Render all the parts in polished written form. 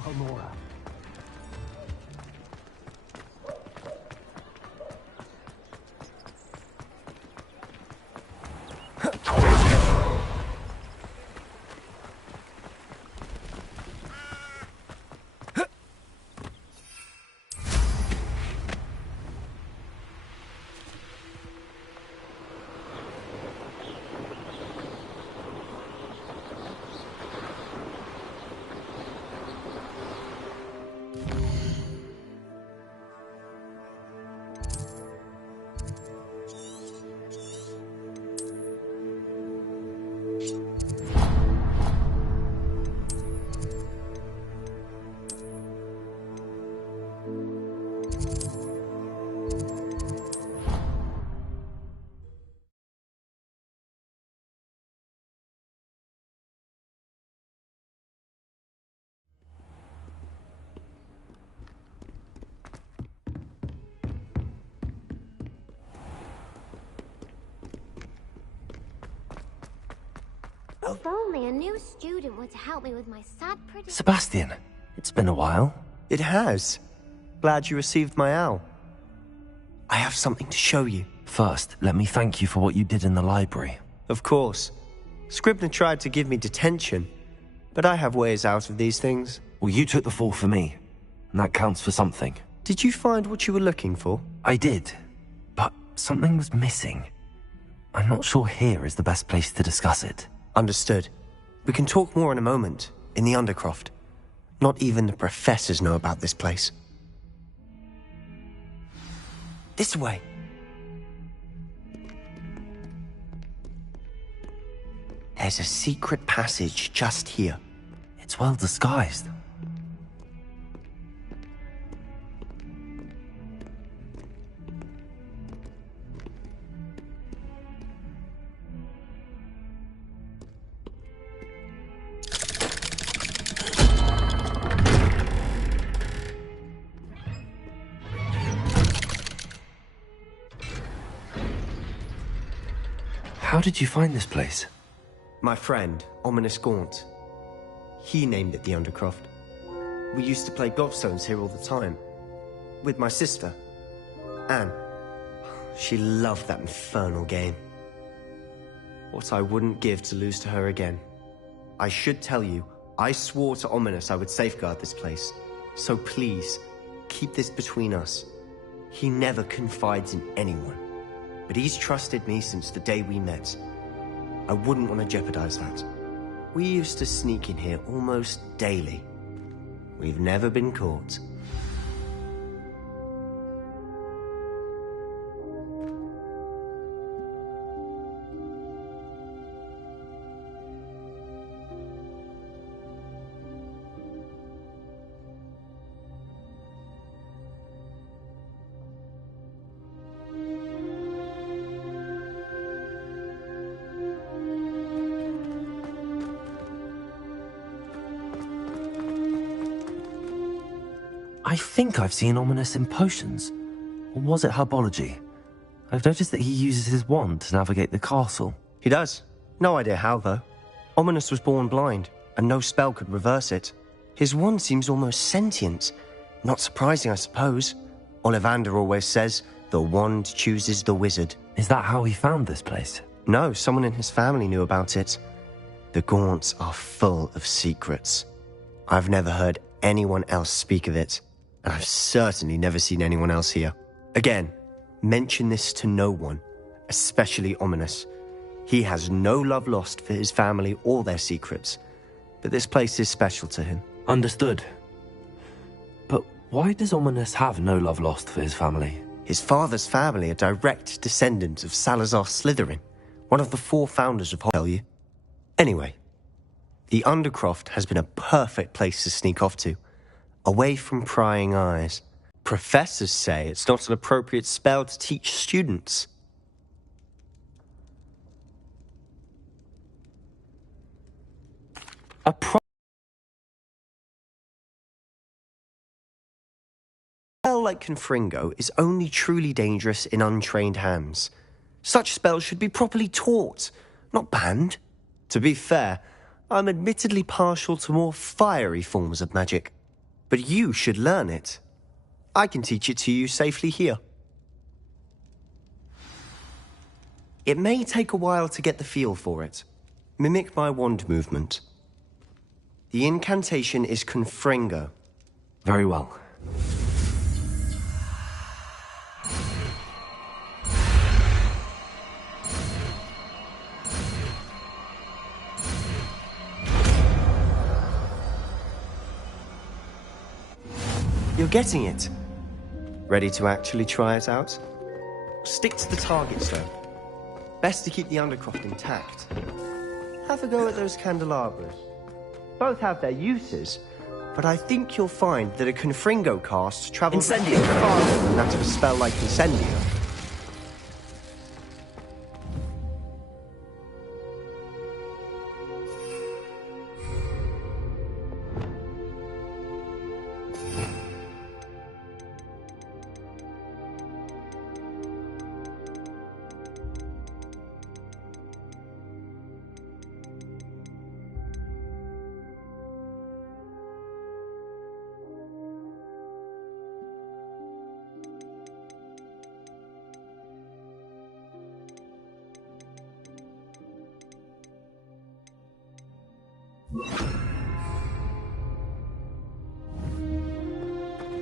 Alohomora. If only a new student were to help me with my sad pretty... Sebastian, it's been a while. It has. Glad you received my owl. I have something to show you. First, let me thank you for what you did in the library. Of course. Scribner tried to give me detention, but I have ways out of these things. Well, you took the fall for me, and that counts for something. Did you find what you were looking for? I did, but something was missing. I'm not sure here is the best place to discuss it. Understood. We can talk more in a moment, in the Undercroft. Not even the professors know about this place. This way. There's a secret passage just here. It's well disguised. How did you find this place? My friend, Ominous Gaunt. He named it the Undercroft. We used to play gobstones here all the time. With my sister, Anne. She loved that infernal game. What I wouldn't give to lose to her again. I should tell you, I swore to Ominous I would safeguard this place. So please, keep this between us. He never confides in anyone. But he's trusted me since the day we met. I wouldn't want to jeopardize that. We used to sneak in here almost daily. We've never been caught. I think I've seen Ominous in potions. Or was it herbology? I've noticed that he uses his wand to navigate the castle. He does. No idea how, though. Ominous was born blind, and no spell could reverse it. His wand seems almost sentient. Not surprising, I suppose. Ollivander always says, the wand chooses the wizard. Is that how he found this place? No, someone in his family knew about it. The Gaunts are full of secrets. I've never heard anyone else speak of it. And I've certainly never seen anyone else here. Again, mention this to no one, especially Ominous. He has no love lost for his family or their secrets, but this place is special to him. Understood. But why does Ominous have no love lost for his family? His father's family are direct descendants of Salazar Slytherin, one of the 4 founders of Hogwarts. Anyway, the Undercroft has been a perfect place to sneak off to. Away from prying eyes. Professors say it's not an appropriate spell to teach students. A spell like Confringo is only truly dangerous in untrained hands. Such spells should be properly taught, not banned. To be fair, I'm admittedly partial to more fiery forms of magic. But you should learn it. I can teach it to you safely here. It may take a while to get the feel for it. Mimic my wand movement. The incantation is Confringo. Very well. You're getting it. Ready to actually try it out? Stick to the targets, though. Best to keep the Undercroft intact. Have a go at those candelabras. Both have their uses, but I think you'll find that a Confringo cast travels Incendio. farther than that of a spell like Incendio.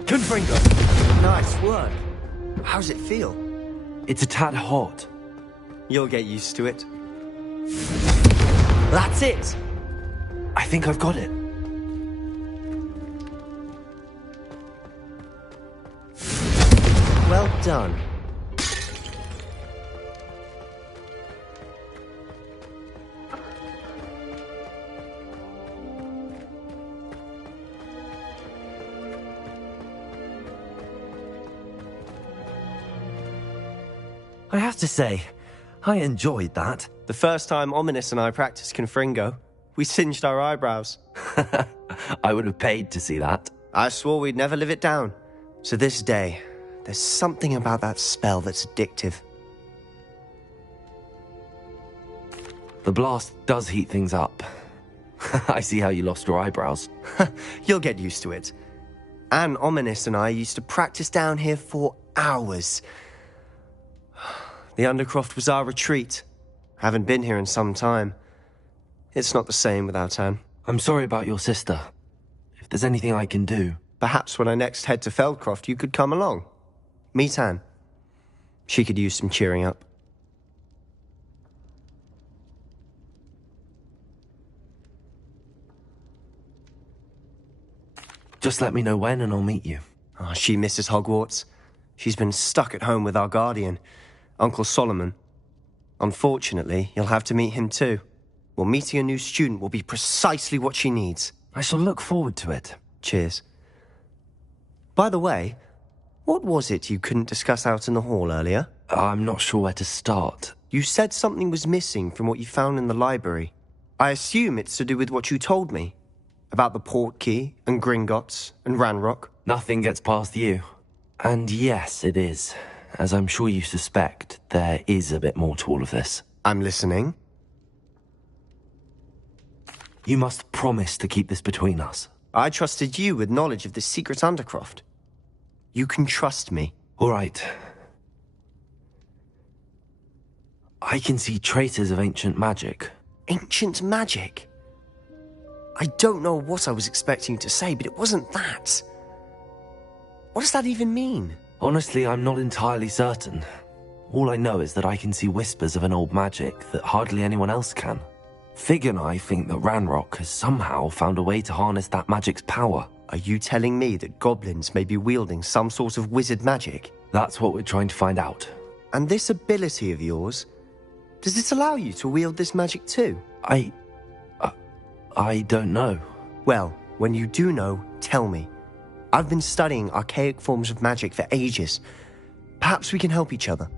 Confringo! Nice work. How's it feel? It's a tad hot. You'll get used to it. That's it! I think I've got it. Well done. I have to say, I enjoyed that. The first time Ominous and I practiced Confringo, we singed our eyebrows. I would have paid to see that. I swore we'd never live it down. So this day, there's something about that spell that's addictive. The blast does heat things up. I see how you lost your eyebrows. You'll get used to it. Anne Ominous and I used to practice down here for hours. The Undercroft was our retreat. Haven't been here in some time. It's not the same without Anne. I'm sorry about your sister. If there's anything I can do... Perhaps when I next head to Feldcroft, you could come along. Meet Anne. She could use some cheering up. Just let me know when and I'll meet you. Oh, she misses Hogwarts. She's been stuck at home with our guardian, Uncle Solomon. Unfortunately, you'll have to meet him too. Well, meeting a new student will be precisely what she needs. I shall look forward to it. Cheers. By the way, what was it you couldn't discuss out in the hall earlier? I'm not sure where to start. You said something was missing from what you found in the library. I assume it's to do with what you told me. About the Portkey, and Gringotts, and Ranrock. Nothing gets past you. And yes, it is. As I'm sure you suspect, there is a bit more to all of this. I'm listening. You must promise to keep this between us. I trusted you with knowledge of this secret Undercroft. You can trust me. All right. I can see traces of ancient magic. Ancient magic? I don't know what I was expecting you to say, but it wasn't that. What does that even mean? Honestly, I'm not entirely certain. All I know is that I can see whispers of an old magic that hardly anyone else can. Fig and I think that Ranrock has somehow found a way to harness that magic's power. Are you telling me that goblins may be wielding some sort of wizard magic? That's what we're trying to find out. And this ability of yours, does it allow you to wield this magic too? I don't know. Well, when you do know, tell me. I've been studying archaic forms of magic for ages. Perhaps we can help each other.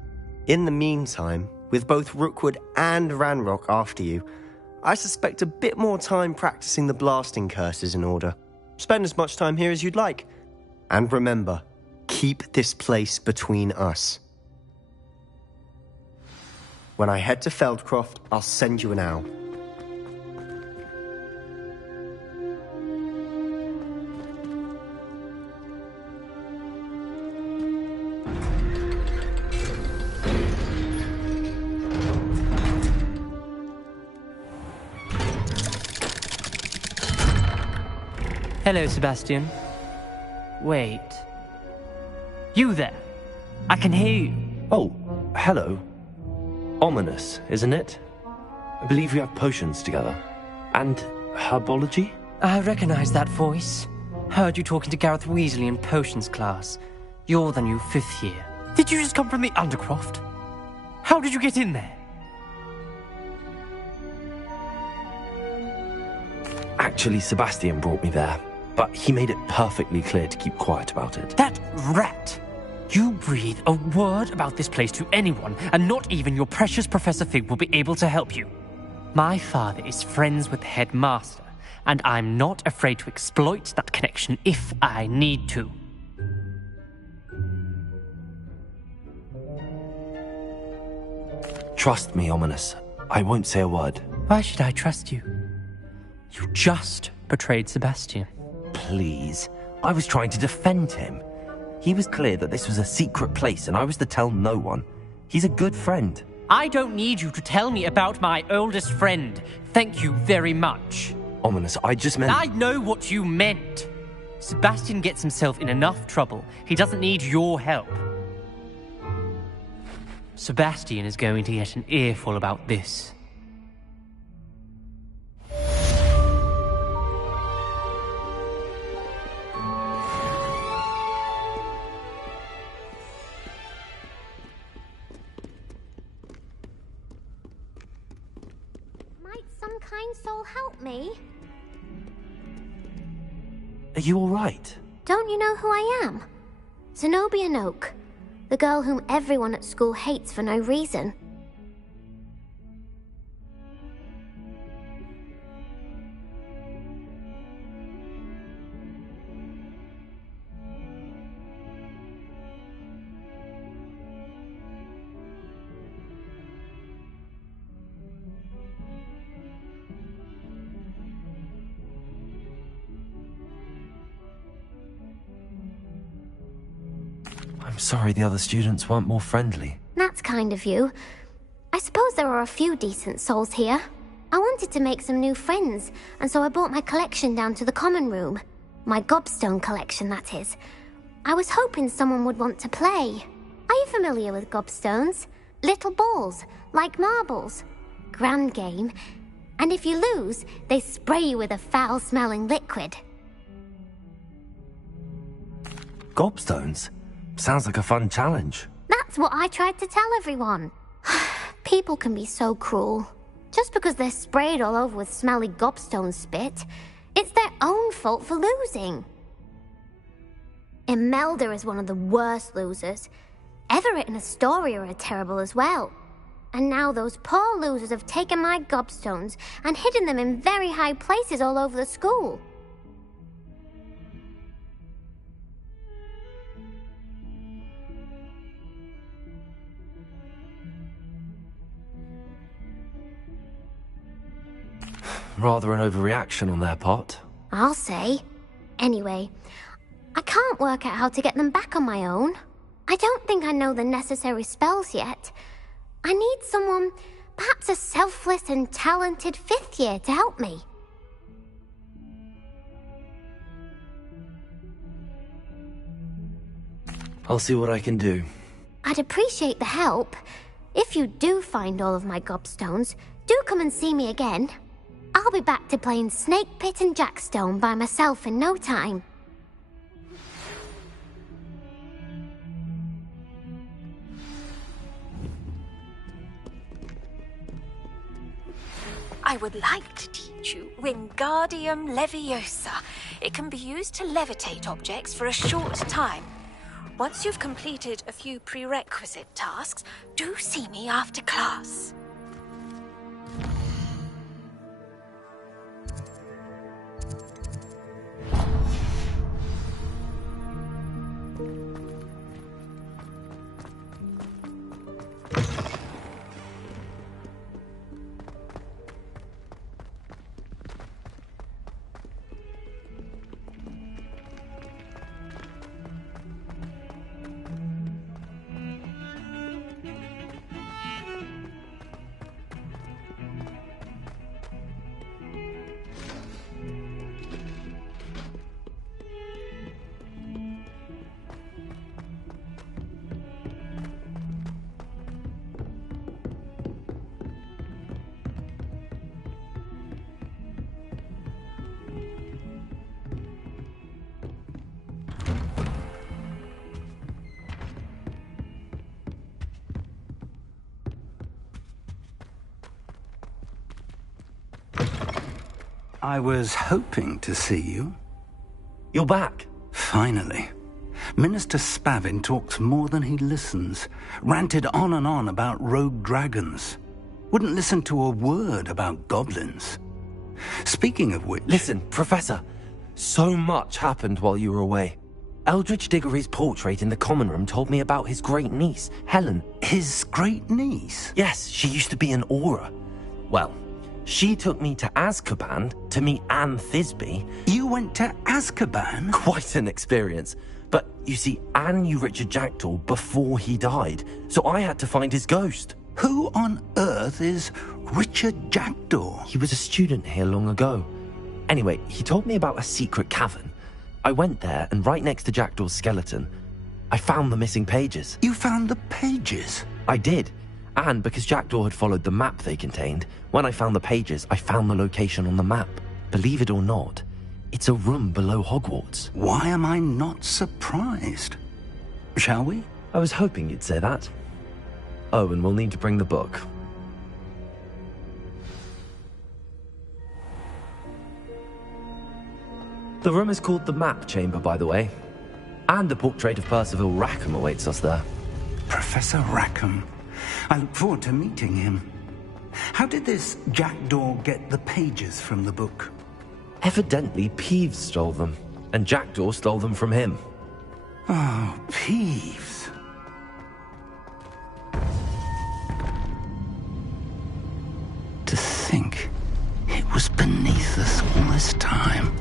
In the meantime, with both Rookwood and Ranrock after you, I suspect a bit more time practicing the blasting curse is in order. Spend as much time here as you'd like. And remember, keep this place between us. When I head to Feldcroft, I'll send you an owl. Hello, Sebastian. Wait. You there? I can hear you. Oh, hello. Ominous, isn't it? I believe we have potions together. And herbology? I recognize that voice. Heard you talking to Gareth Weasley in potions class. You're the new 5th year. Did you just come from the Undercroft? How did you get in there? Actually, Sebastian brought me there, but he made it perfectly clear to keep quiet about it. That rat! You breathe a word about this place to anyone, and not even your precious Professor Fig will be able to help you. My father is friends with the headmaster, and I'm not afraid to exploit that connection if I need to. Trust me, Ominous. I won't say a word. Why should I trust you? You just betrayed Sebastian. Please. I was trying to defend him. He was clear that this was a secret place and I was to tell no one. He's a good friend. I don't need you to tell me about my oldest friend. Thank you very much. Ominous, I just meant... I know what you meant. Sebastian gets himself in enough trouble. He doesn't need your help. Sebastian is going to get an earful about this. Might some kind soul help me? Are you alright? Don't you know who I am? Zenobia Noak, the girl whom everyone at school hates for no reason. I'm sorry the other students weren't more friendly. That's kind of you. I suppose there are a few decent souls here. I wanted to make some new friends, and so I brought my collection down to the common room. My gobstone collection, that is. I was hoping someone would want to play. Are you familiar with gobstones? Little balls, like marbles. Grand game. And if you lose, they spray you with a foul-smelling liquid. Gobstones? Sounds like a fun challenge. That's what I tried to tell everyone. People can be so cruel. Just because they're sprayed all over with smelly gobstone spit, it's their own fault for losing. Imelda is one of the worst losers. Everett and Astoria are terrible as well. And now those poor losers have taken my gobstones and hidden them in very high places all over the school. Rather an overreaction on their part. I'll say. Anyway, I can't work out how to get them back on my own. I don't think I know the necessary spells yet. I need someone, perhaps a selfless and talented 5th year to help me. I'll see what I can do. I'd appreciate the help. If you do find all of my gobstones, do come and see me again. I'll be back to playing Snake Pit and Jackstone by myself in no time. I would like to teach you Wingardium Leviosa. It can be used to levitate objects for a short time. Once you've completed a few prerequisite tasks, do see me after class. I was hoping to see you. You're back. Finally. Minister Spavin talks more than he listens. Ranted on and on about rogue dragons. Wouldn't listen to a word about goblins. Speaking of which... Listen, Professor. So much happened while you were away. Eldridge Diggory's portrait in the common room told me about his great niece, Helen. His great niece? Yes, she used to be an Auror. Well, she took me to Azkaban to meet Anne Thisbe. You went to Azkaban? Quite an experience. But, you see, Anne knew Richard Jackdaw before he died, so I had to find his ghost. Who on earth is Richard Jackdaw? He was a student here long ago. Anyway, he told me about a secret cavern. I went there, and right next to Jackdaw's skeleton, I found the missing pages. You found the pages? I did. And because Jackdaw had followed the map they contained, when I found the pages, I found the location on the map. Believe it or not, it's a room below Hogwarts. Why am I not surprised? Shall we? I was hoping you'd say that. Oh, and we'll need to bring the book. The room is called the Map Chamber, by the way. And a portrait of Percival Rackham awaits us there. Professor Rackham. I look forward to meeting him. How did this Jackdaw get the pages from the book? Evidently, Peeves stole them, and Jackdaw stole them from him. Oh, Peeves. To think it was beneath us all this time.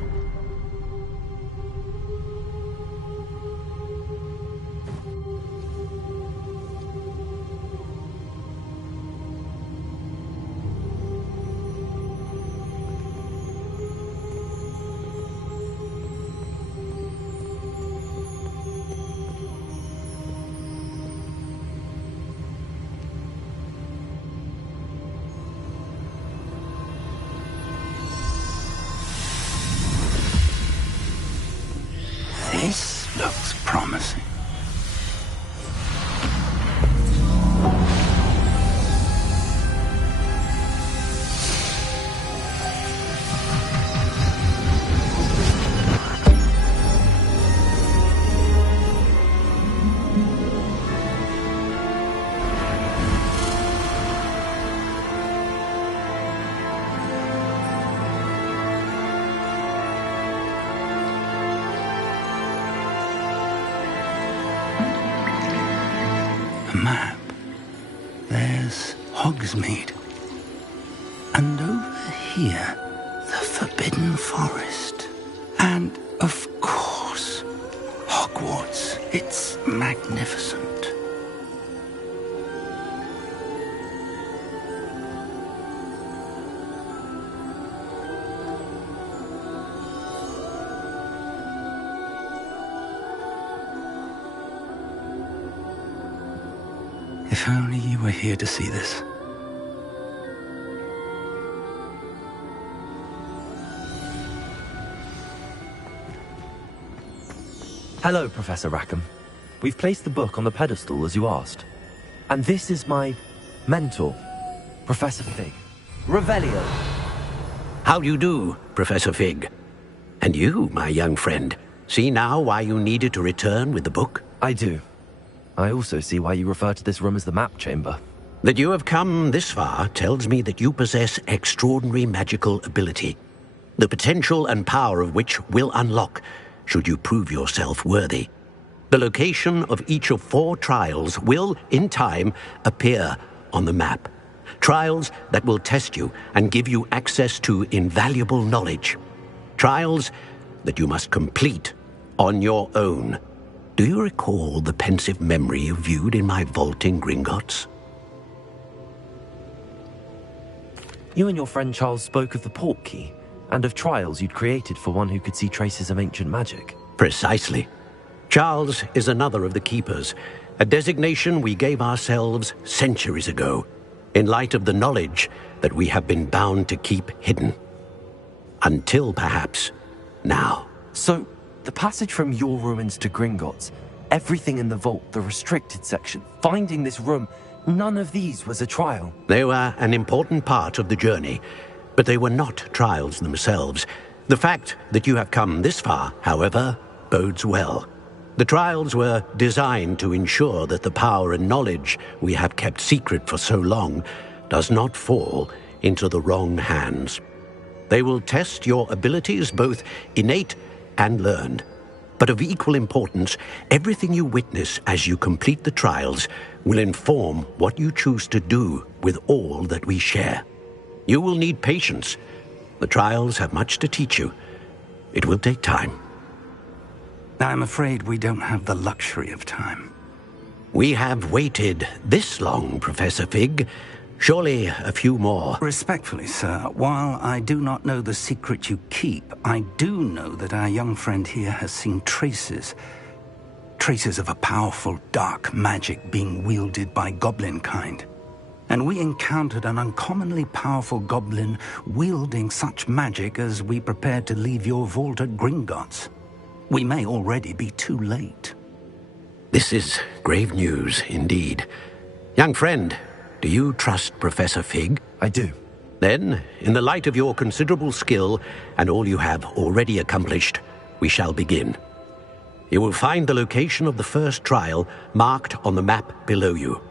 This looks promising. Map. There's Hogsmeade. And over here, the Forbidden Forest. And, of course, Hogwarts. It's magnificent. If only you were here to see this. Hello, Professor Rackham. We've placed the book on the pedestal as you asked. And this is my mentor, Professor Fig. Revelio. How do you do, Professor Fig? And you, my young friend, see now why you needed to return with the book? I do. I also see why you refer to this room as the Map Chamber. That you have come this far tells me that you possess extraordinary magical ability, the potential and power of which will unlock should you prove yourself worthy. The location of each of 4 trials will, in time, appear on the map. Trials that will test you and give you access to invaluable knowledge. Trials that you must complete on your own. Do you recall the pensive memory you viewed in my vault in Gringotts? You and your friend Charles spoke of the Portkey, and of trials you'd created for one who could see traces of ancient magic. Precisely. Charles is another of the Keepers, a designation we gave ourselves centuries ago, in light of the knowledge that we have been bound to keep hidden. Until, perhaps, now. So, the passage from your ruins to Gringotts, everything in the vault, the restricted section, finding this room, none of these was a trial. They were an important part of the journey, But they were not trials themselves. The fact that you have come this far, however, bodes well. The trials were designed to ensure that the power and knowledge we have kept secret for so long does not fall into the wrong hands. They will test your abilities, both innate and learned. But of equal importance, everything you witness as you complete the trials will inform what you choose to do with all that we share. You will need patience. The trials have much to teach you. It will take time. I'm afraid we don't have the luxury of time. We have waited this long, Professor Fig. Surely a few more. Respectfully, sir, while I do not know the secret you keep, I do know that our young friend here has seen traces of a powerful dark magic being wielded by goblin kind. And we encountered an uncommonly powerful goblin wielding such magic as we prepared to leave your vault at Gringotts. We may already be too late. This is grave news indeed. Young friend, do you trust Professor Fig? I do. Then, in the light of your considerable skill and all you have already accomplished, we shall begin. You will find the location of the first trial marked on the map below you.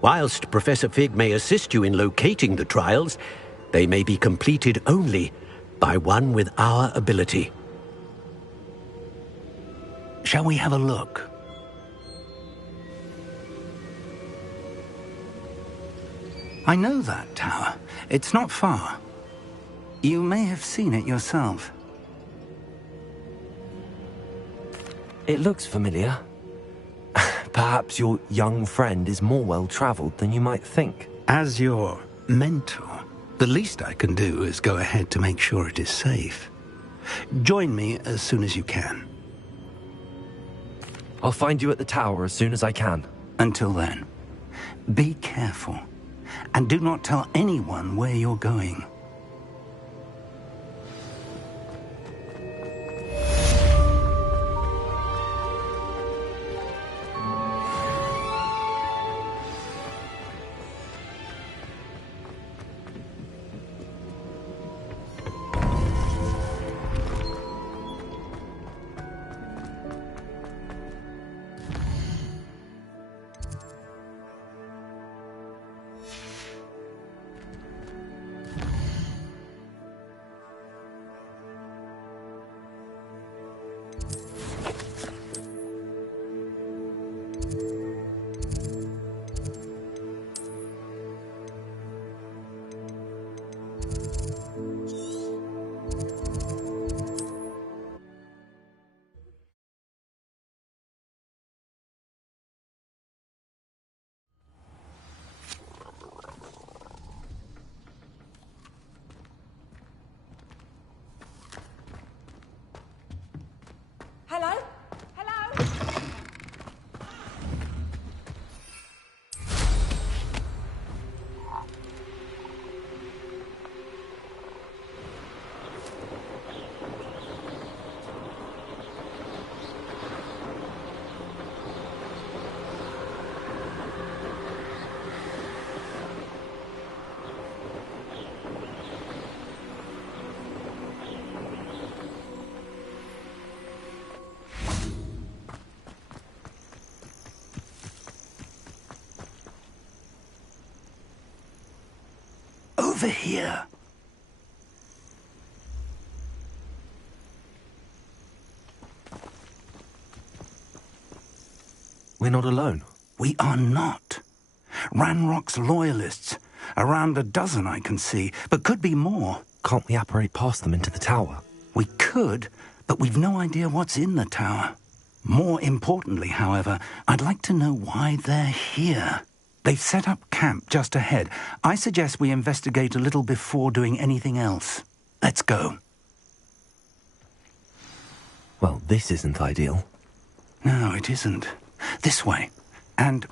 Whilst Professor Fig may assist you in locating the trials, they may be completed only by one with our ability. Shall we have a look? I know that tower. It's not far. You may have seen it yourself. It looks familiar. Perhaps your young friend is more well-traveled than you might think. As your mentor, the least I can do is go ahead to make sure it is safe. Join me as soon as you can. I'll find you at the tower as soon as I can. Until then, be careful, and do not tell anyone where you're going. Hello? Hello? Over here. We're not alone. We are not. Ranrock's loyalists. Around a dozen I can see, but could be more. Can't we apparate past them into the tower? We could, but we've no idea what's in the tower. More importantly, however, I'd like to know why they're here. They've set up camp just ahead. I suggest we investigate a little before doing anything else. Let's go. Well, this isn't ideal. No, it isn't. This way. And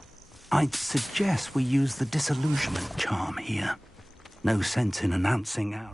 I'd suggest we use the disillusionment charm here. No sense in announcing our...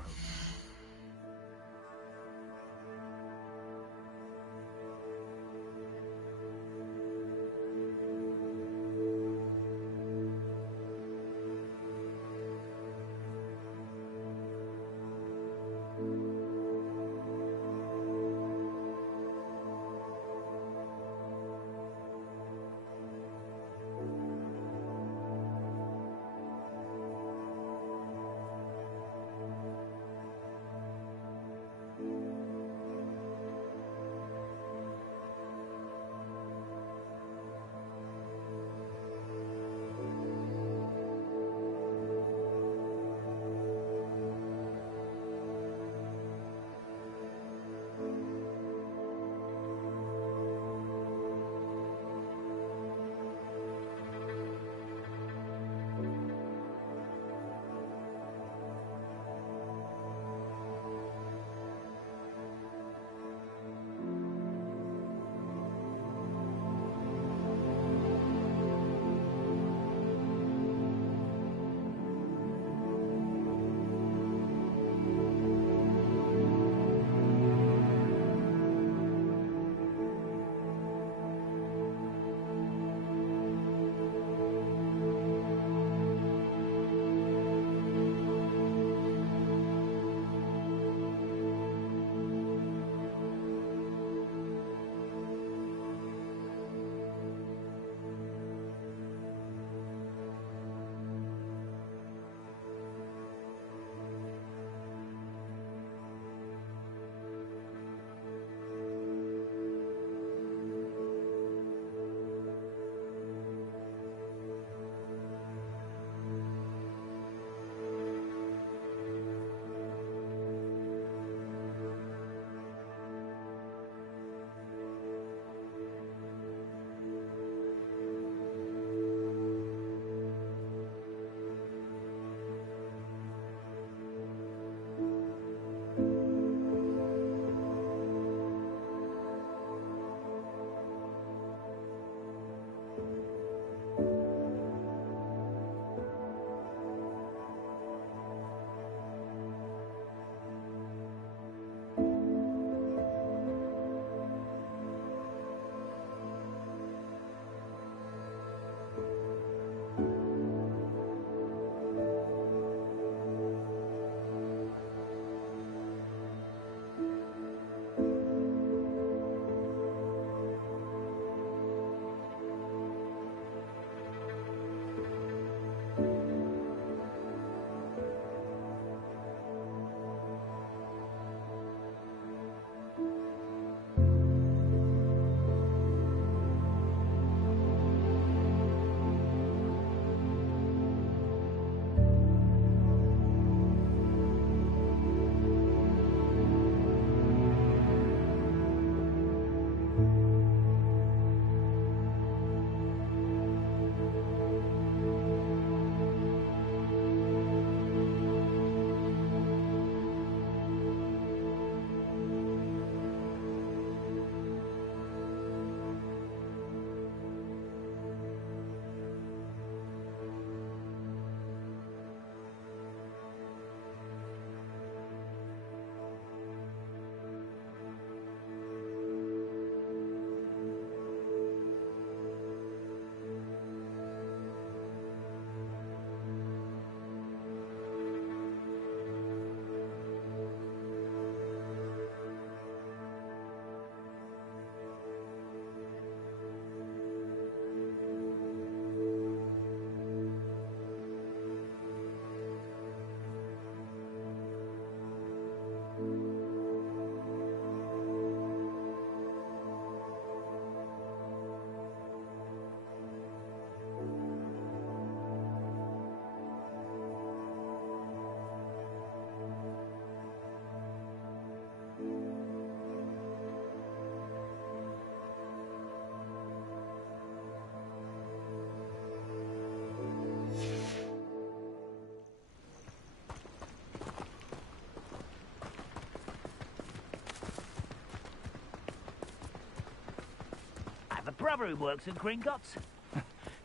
brother who works at Gringotts.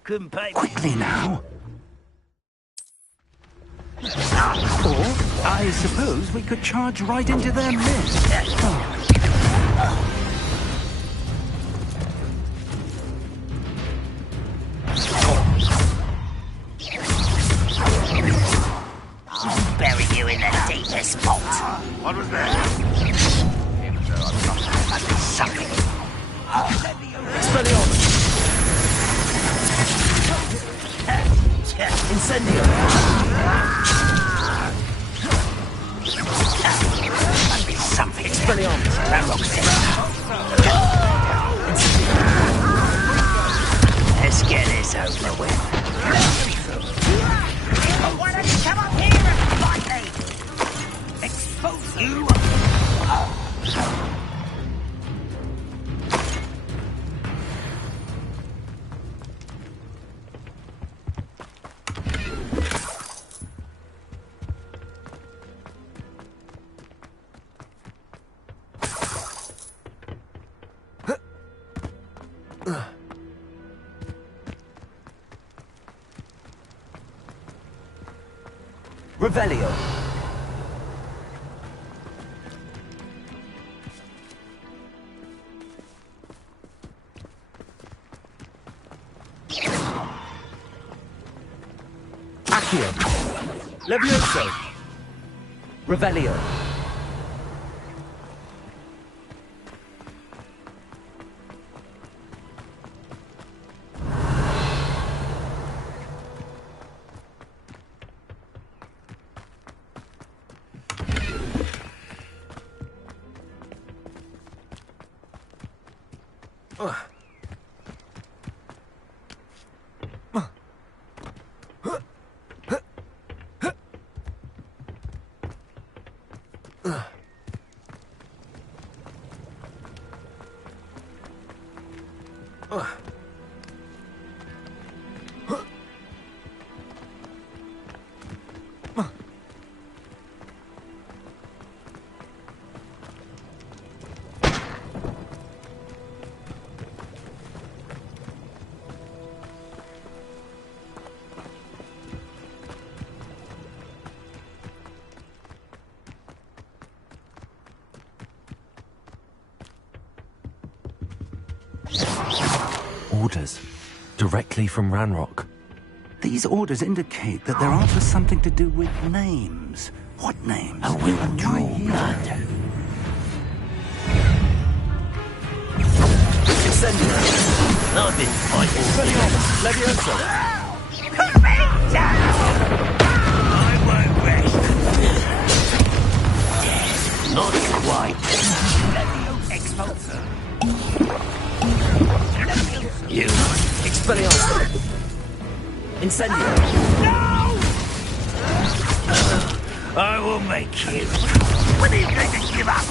Couldn't pay me. Quickly now. Or, I suppose we could charge right into their midst. I'll bury you in the deepest spot. What was that? Must be something. Expelliarmus! Incendio! Must be something. Expelliarmus! Ranrock's Let's get this over with. Why don't you come up here and fight me? Expose you! Revelio. Accio. Levioso. Revelio. Orders. Directly from Ranrock. These orders indicate that they're after something to do with names. What names? I will draw blood. Incendio. I've been fighting. Expelliarmus. Levioso. Put me down! I won't rest. Death, not quite. Expulsor. You. Expelliarmus. Incendio. No! I will make you. When are you going to give up?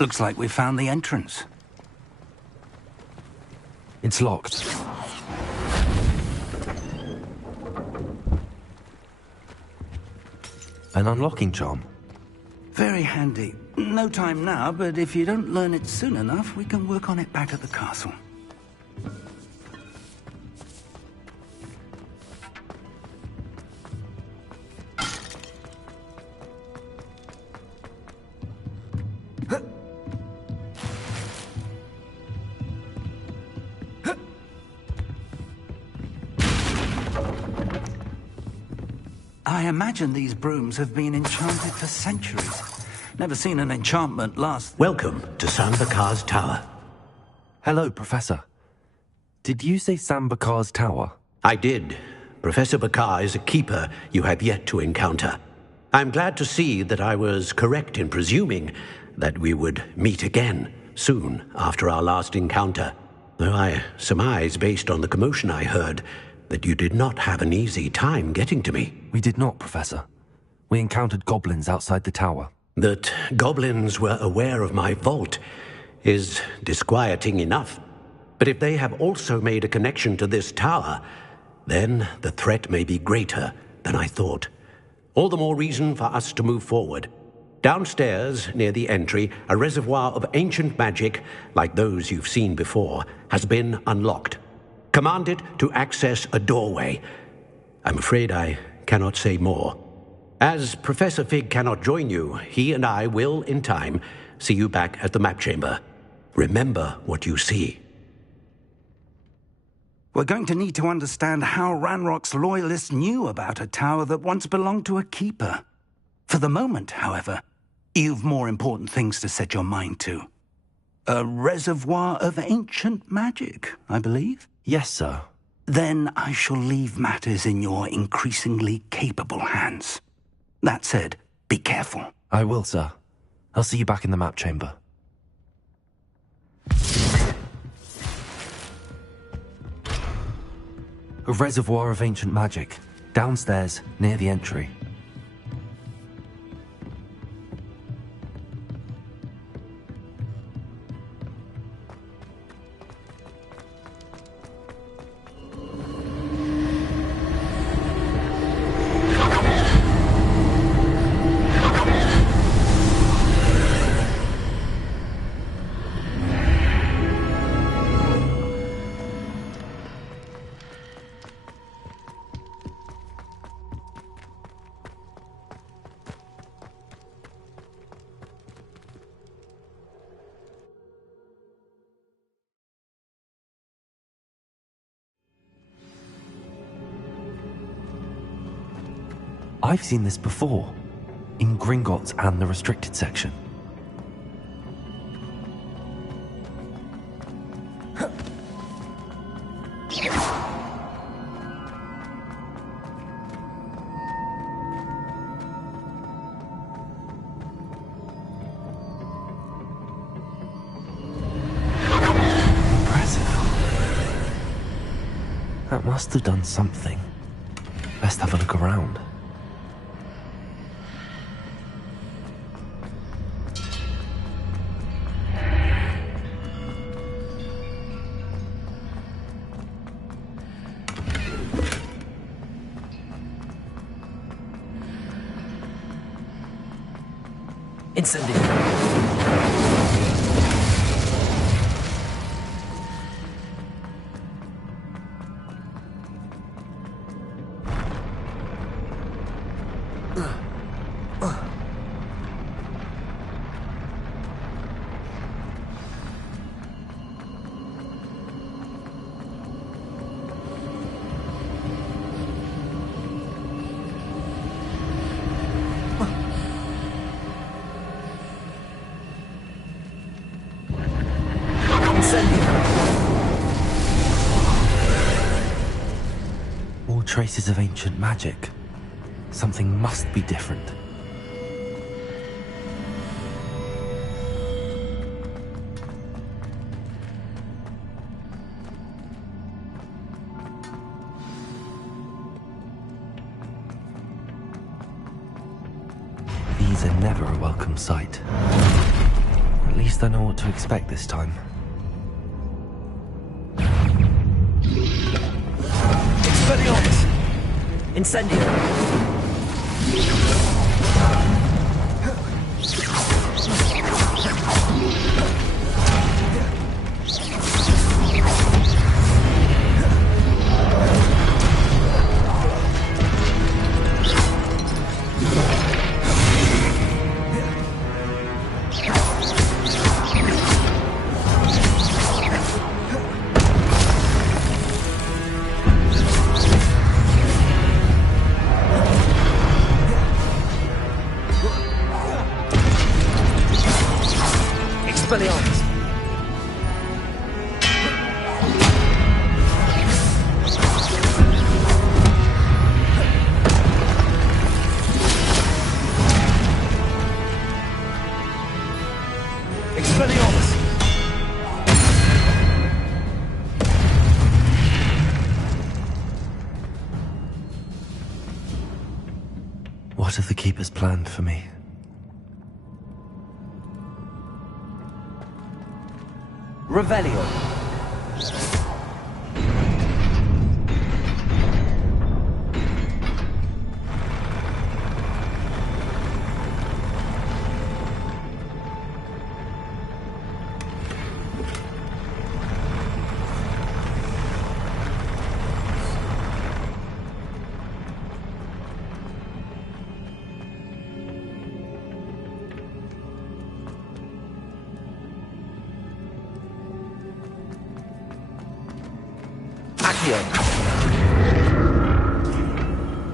Looks like we found the entrance. It's locked. An unlocking charm. Very handy. No time now, but if you don't learn it soon enough, we can work on it back at the castle. I imagine these brooms have been enchanted for centuries. Never seen an enchantment last... Welcome to Sambakar's Tower. Hello, Professor. Did you say Sambakar's Tower? I did. Professor Bakar is a keeper you have yet to encounter. I'm glad to see that I was correct in presuming that we would meet again soon after our last encounter, though I surmise, based on the commotion I heard, that you did not have an easy time getting to me. We did not, Professor. We encountered goblins outside the tower. That goblins were aware of my vault is disquieting enough. But if they have also made a connection to this tower, then the threat may be greater than I thought. All the more reason for us to move forward. Downstairs, near the entry, a reservoir of ancient magic, like those you've seen before, has been unlocked. Command it to access a doorway. I'm afraid I cannot say more. As Professor Fig cannot join you, he and I will, in time, see you back at the map chamber. Remember what you see. We're going to need to understand how Ranrock's loyalists knew about a tower that once belonged to a keeper. For the moment, however, you've more important things to set your mind to. A reservoir of ancient magic, I believe? Yes, sir. Then I shall leave matters in your increasingly capable hands. That said, be careful. I will, sir. I'll see you back in the map chamber. A reservoir of ancient magic, downstairs, near the entry. I've seen this before, in Gringotts and the restricted section. Impressive. That must have done something. Best have a look around. Incendio. More traces of ancient magic. Something must be different. These are never a welcome sight. At least I know what to expect this time. Expelliarmus! Incendio! planned for me. Revelio.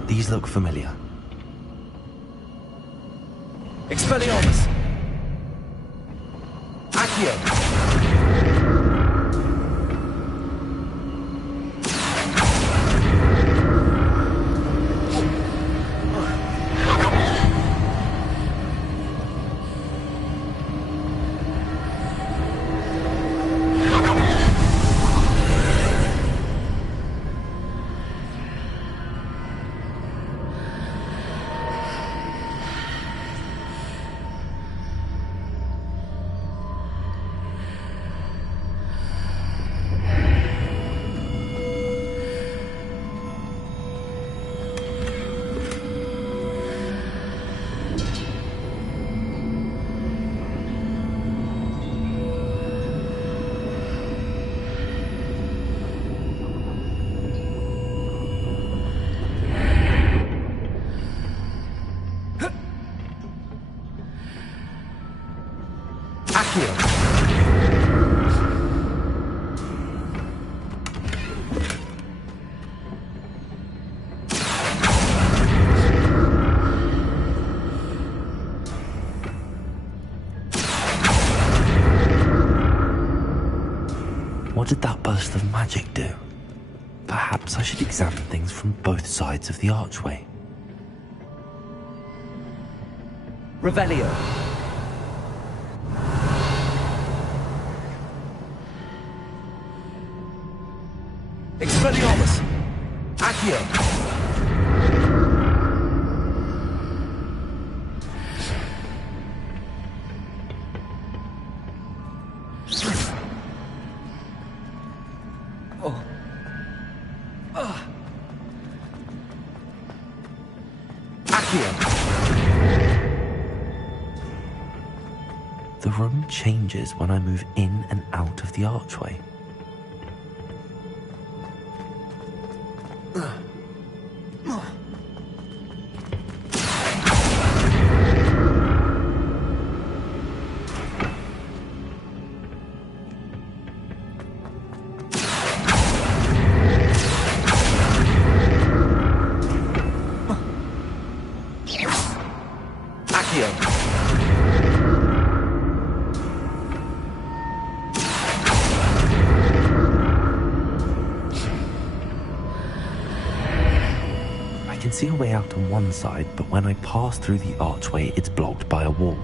These look familiar. Expelliarmus! Accio! What did that burst of magic do? Perhaps I should examine things from both sides of the archway. Revelio. Expelliarmus! Accio! The room changes when I move in and out of the archway. I can see a way out on one side, but when I pass through the archway, it's blocked by a wall.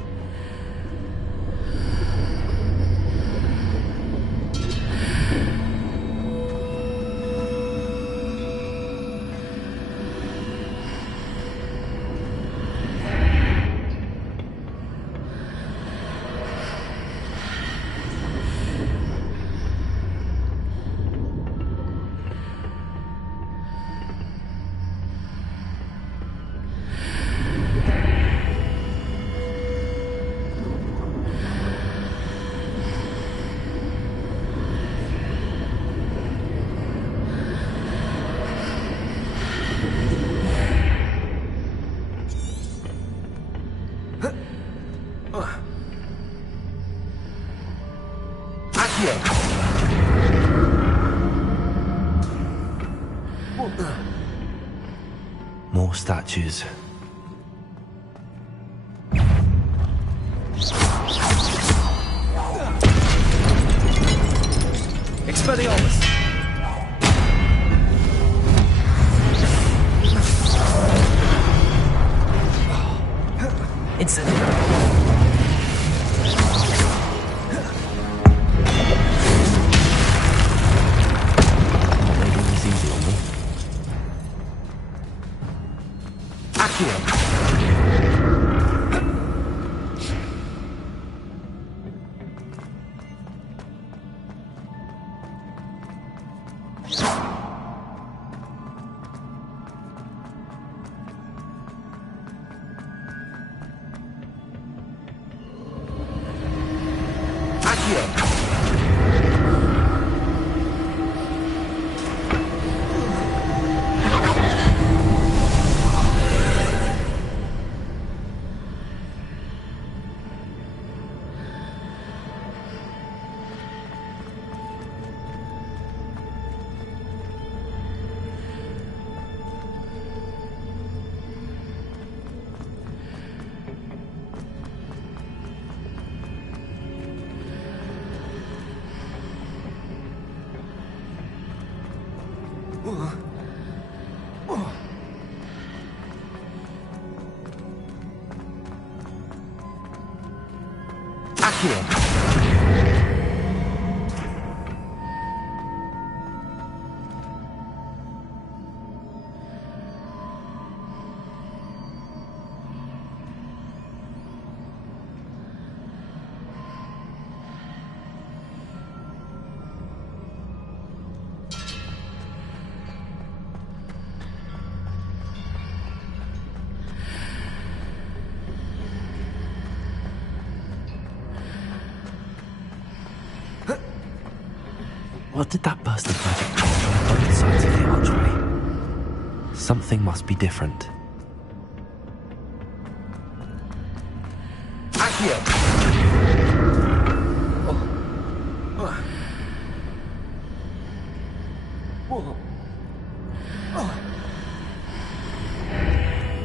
More statues. Expelliarmus! Incendiary! Accio! Accio! What did that burst of magic do on both sides of the archway? Something must be different. Accio!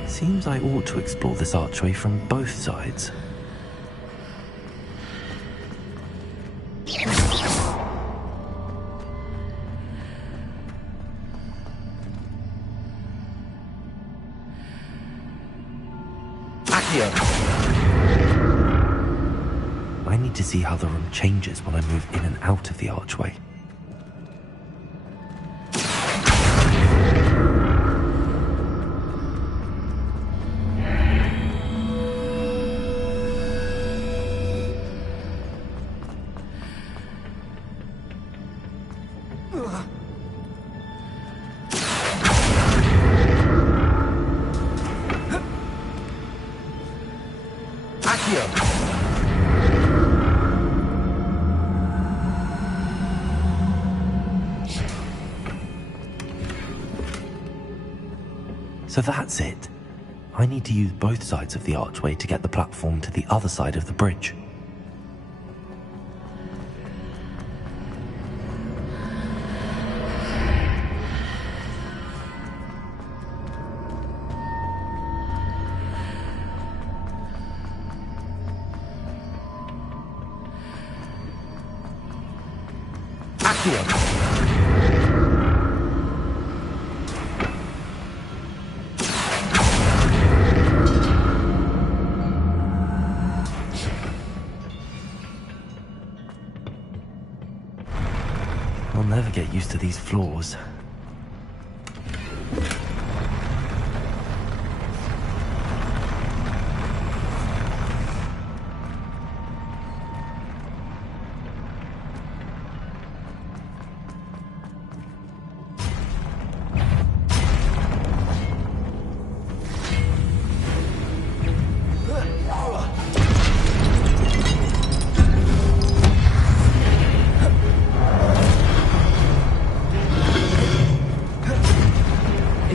Seems I ought to explore this archway from both sides. I need to see how the room changes when I move in and out of the archway. So that's it. I need to use both sides of the archway to get the platform to the other side of the bridge. Accio! I'll never get used to these floors.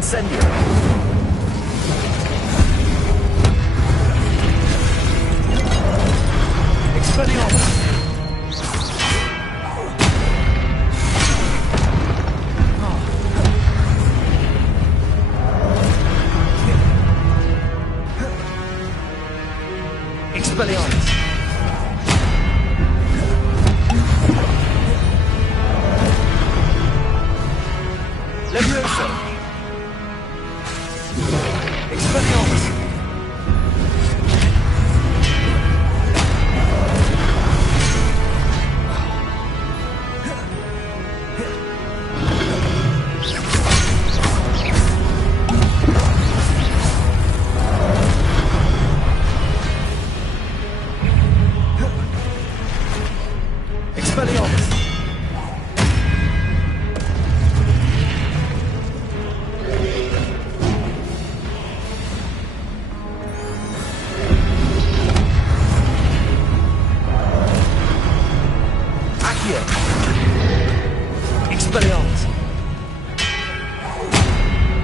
Incendio! Expelliarmus! Expelliarmus! Levioso! Expelliarmus! Expelliarmus! Expelliarmus!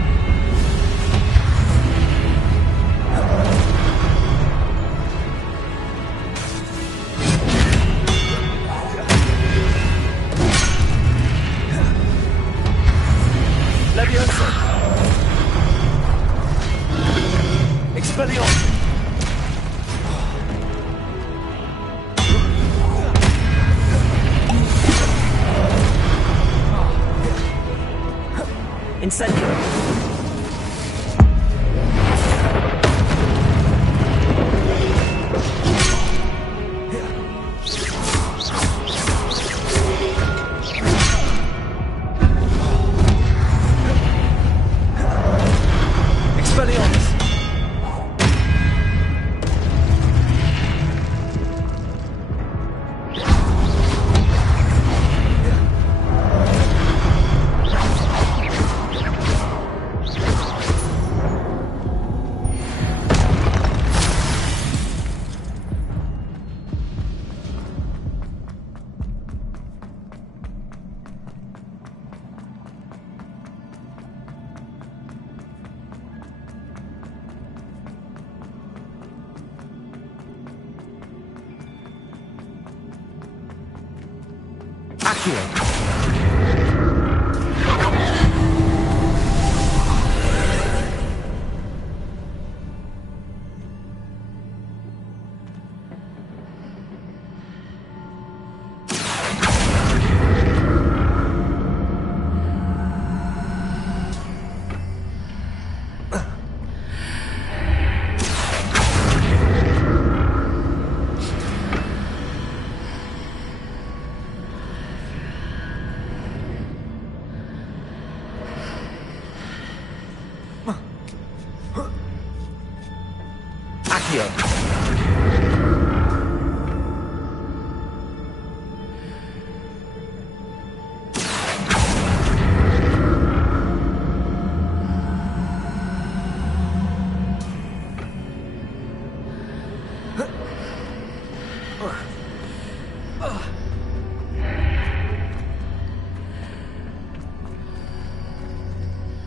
Levioso! Expelliarmus! Incendio.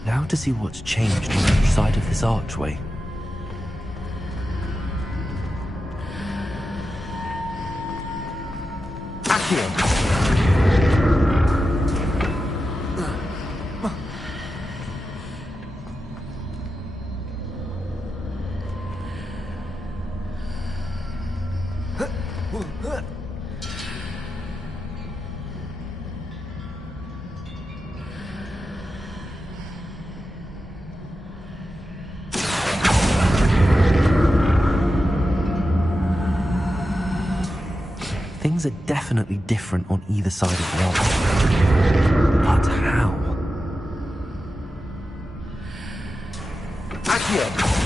Now to see what's changed on each side of this archway. Accio! Things are definitely different on either side of the arch. But how? Accio!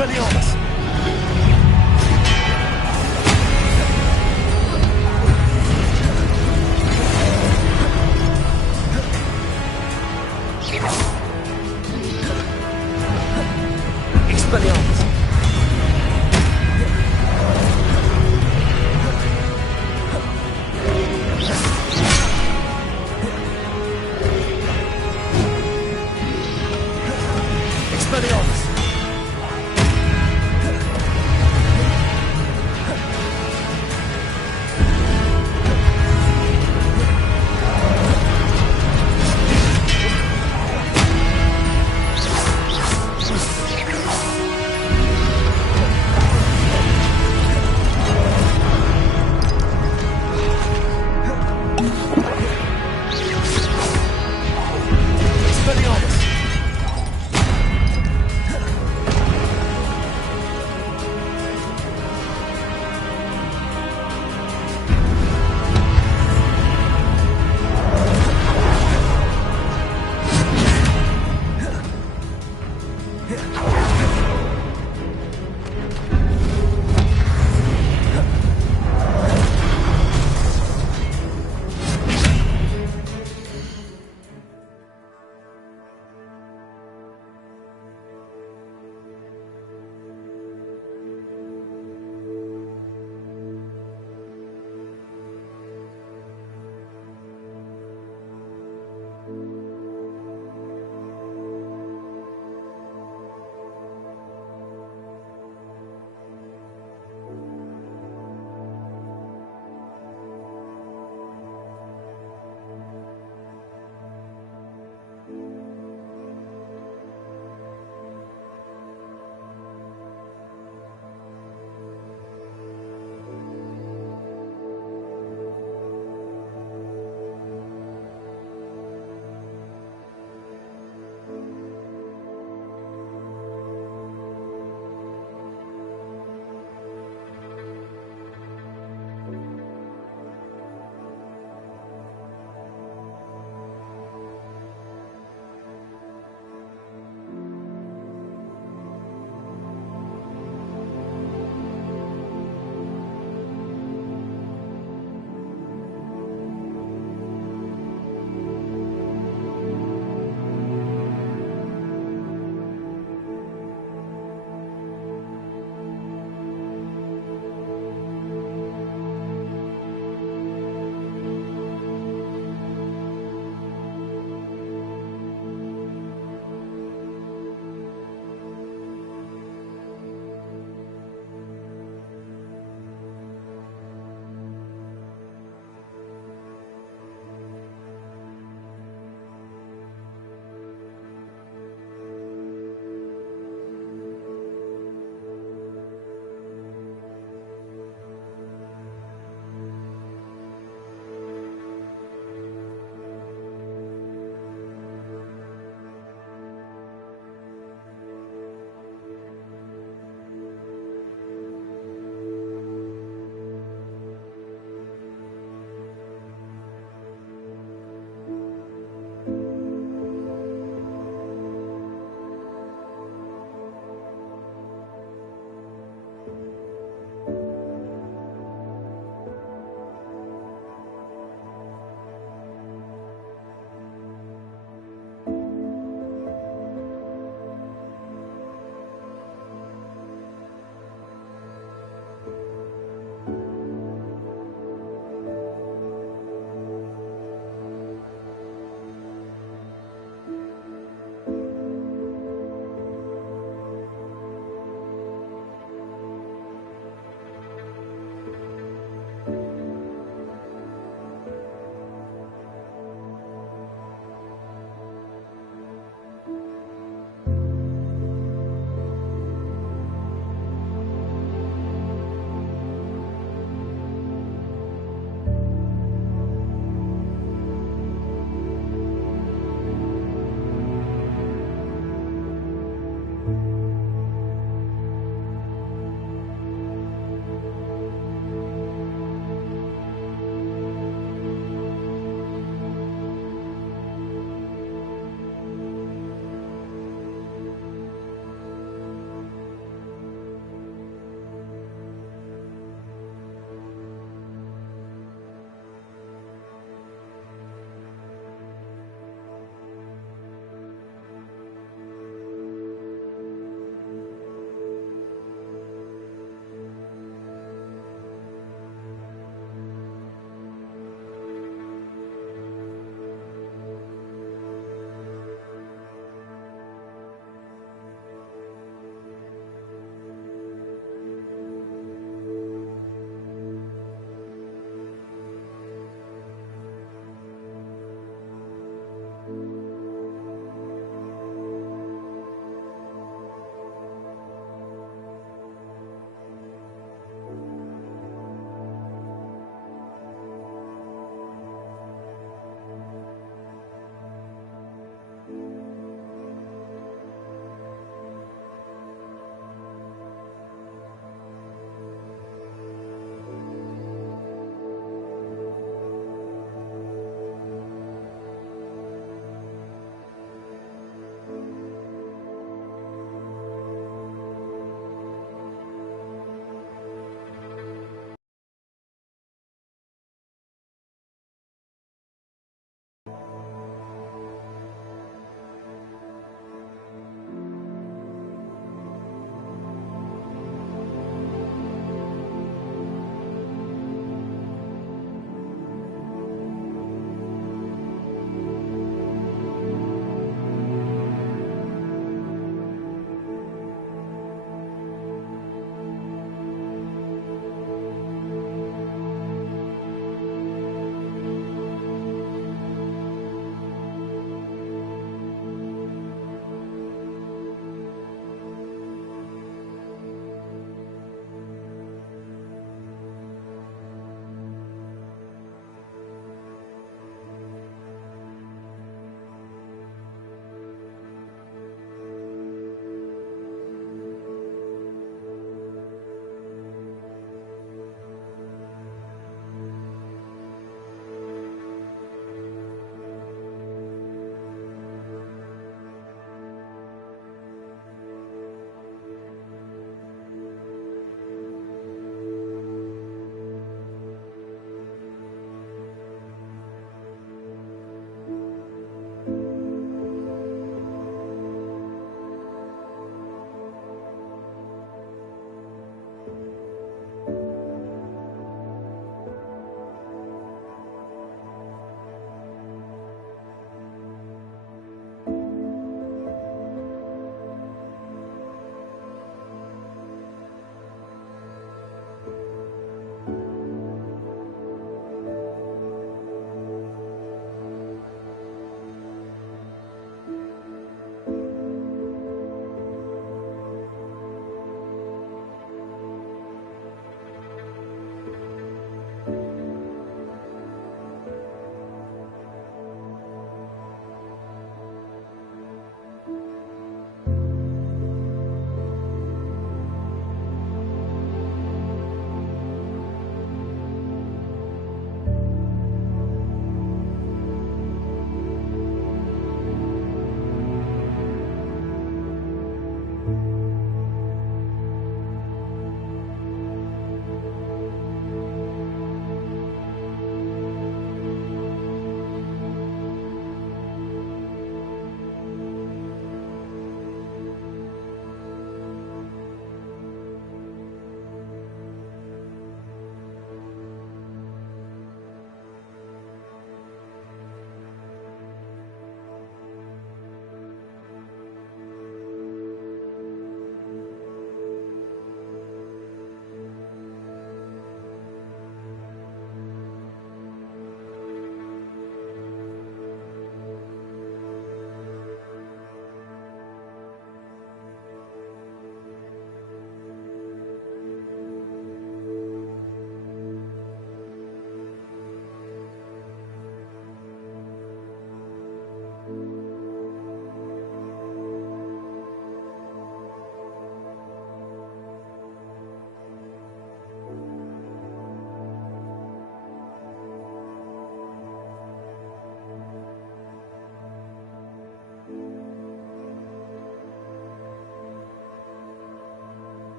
Expelliarmus! Expelliarmus! Expelliarmus!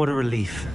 What a relief.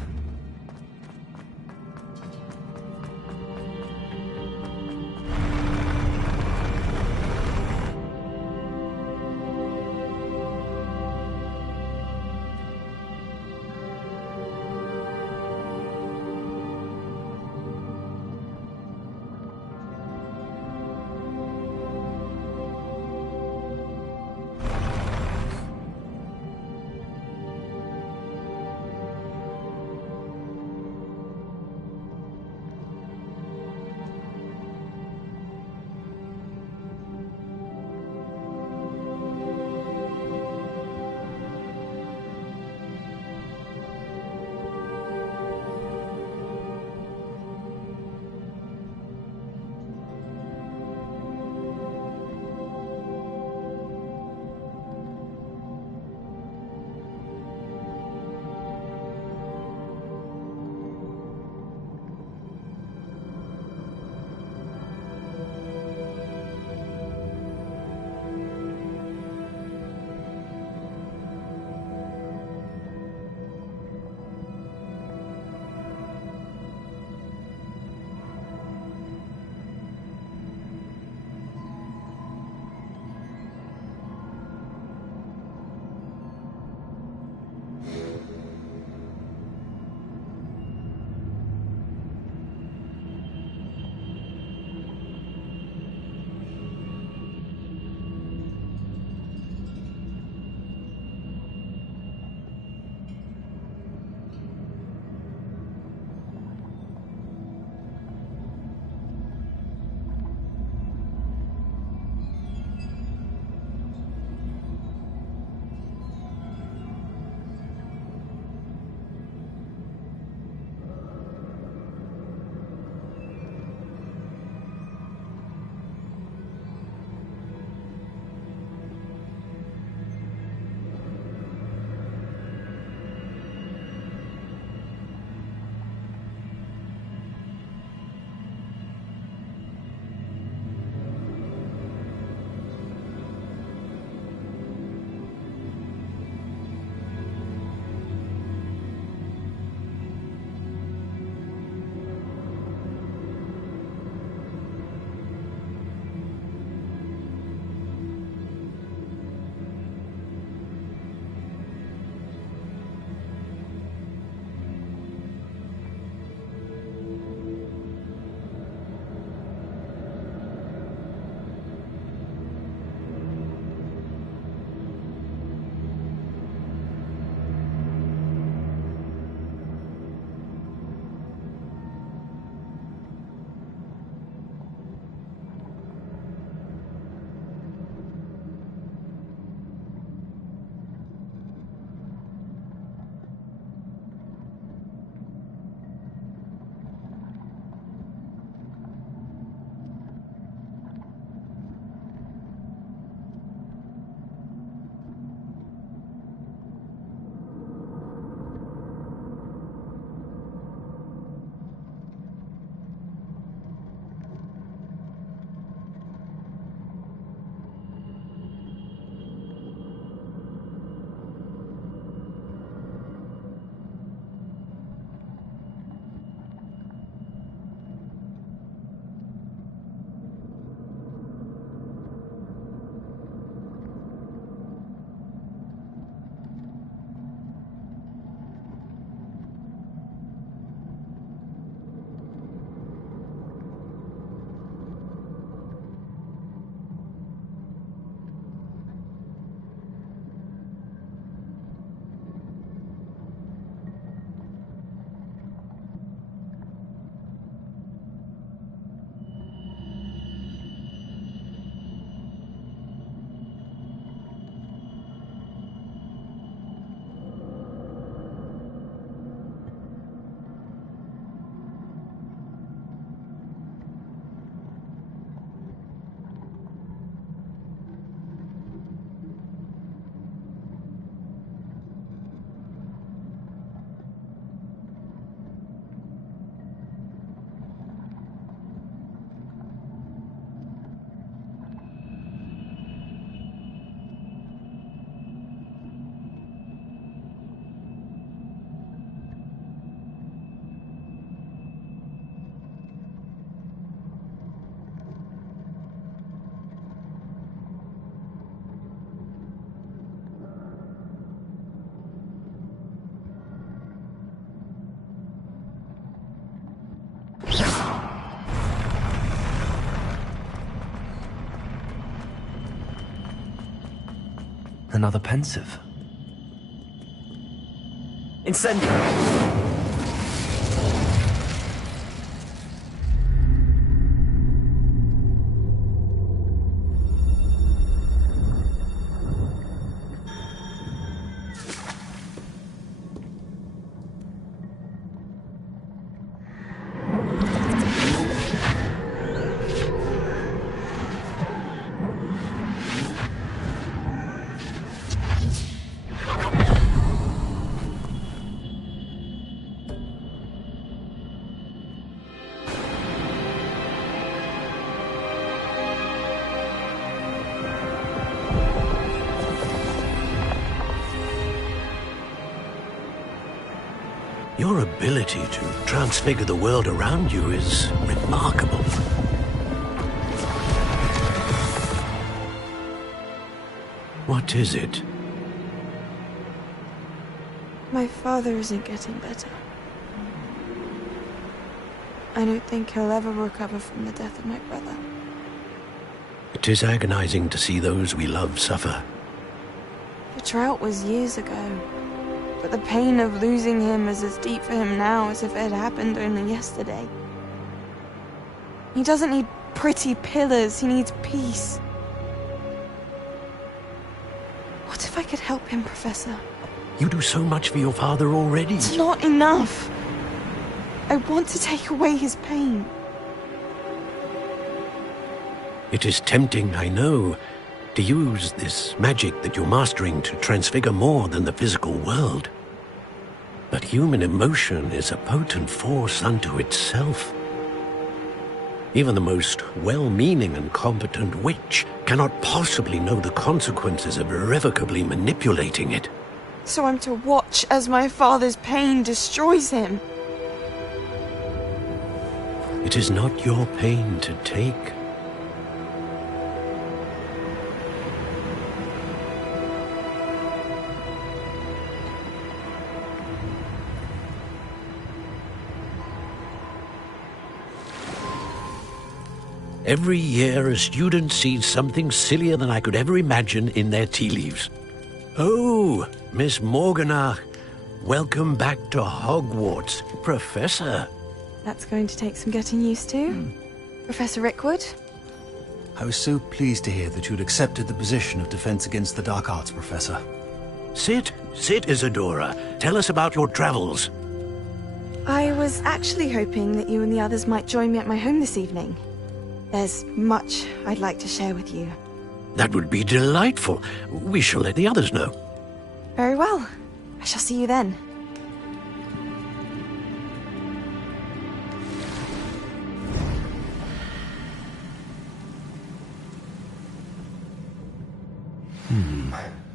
Another pensive. Incendio! Your ability to transfigure the world around you is remarkable. What is it? My father isn't getting better. I don't think he'll ever recover from the death of my brother. It is agonizing to see those we love suffer. The drought was years ago, but the pain of losing him is as deep for him now as if it had happened only yesterday. He doesn't need pretty pillars, he needs peace. What if I could help him, Professor? You do so much for your father already. It's not enough. I want to take away his pain. It is tempting, I know, to use this magic that you're mastering to transfigure more than the physical world. But human emotion is a potent force unto itself. Even the most well-meaning and competent witch cannot possibly know the consequences of irrevocably manipulating it. So I'm to watch as my father's pain destroys him. It is not your pain to take. Every year, a student sees something sillier than I could ever imagine in their tea leaves. Oh, Miss Morganach, welcome back to Hogwarts, Professor. That's going to take some getting used to. Professor Rickwood? I was so pleased to hear that you'd accepted the position of Defense Against the Dark Arts, Professor. Sit, Isadora. Tell us about your travels. I was actually hoping that you and the others might join me at my home this evening. There's much I'd like to share with you. That would be delightful. We shall let the others know. Very well. I shall see you then.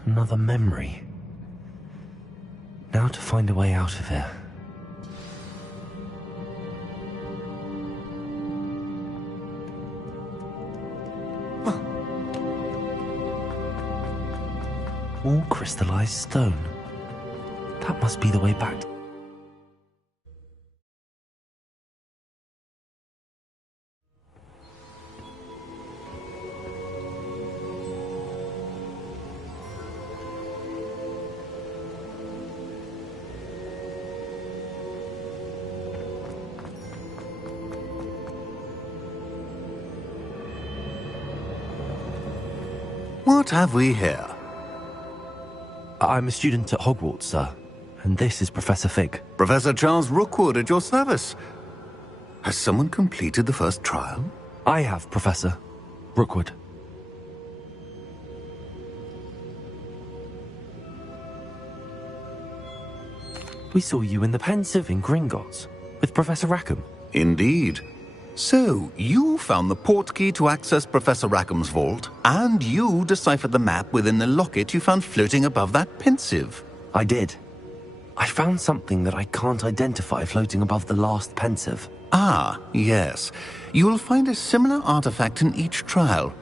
Another memory. Now to find a way out of here. All crystallized stone. That must be the way back. What have we here? I'm a student at Hogwarts, sir. And this is Professor Fig. Professor Charles Rookwood at your service. Has someone completed the first trial? I have, Professor Rookwood. We saw you in the Pensieve in Gringotts with Professor Rackham. Indeed. So, you found the portkey to access Professor Rackham's vault, and you deciphered the map within the locket you found floating above that Pensieve. I did. I found something that I can't identify floating above the last Pensieve. Ah, yes. You will find a similar artifact in each trial.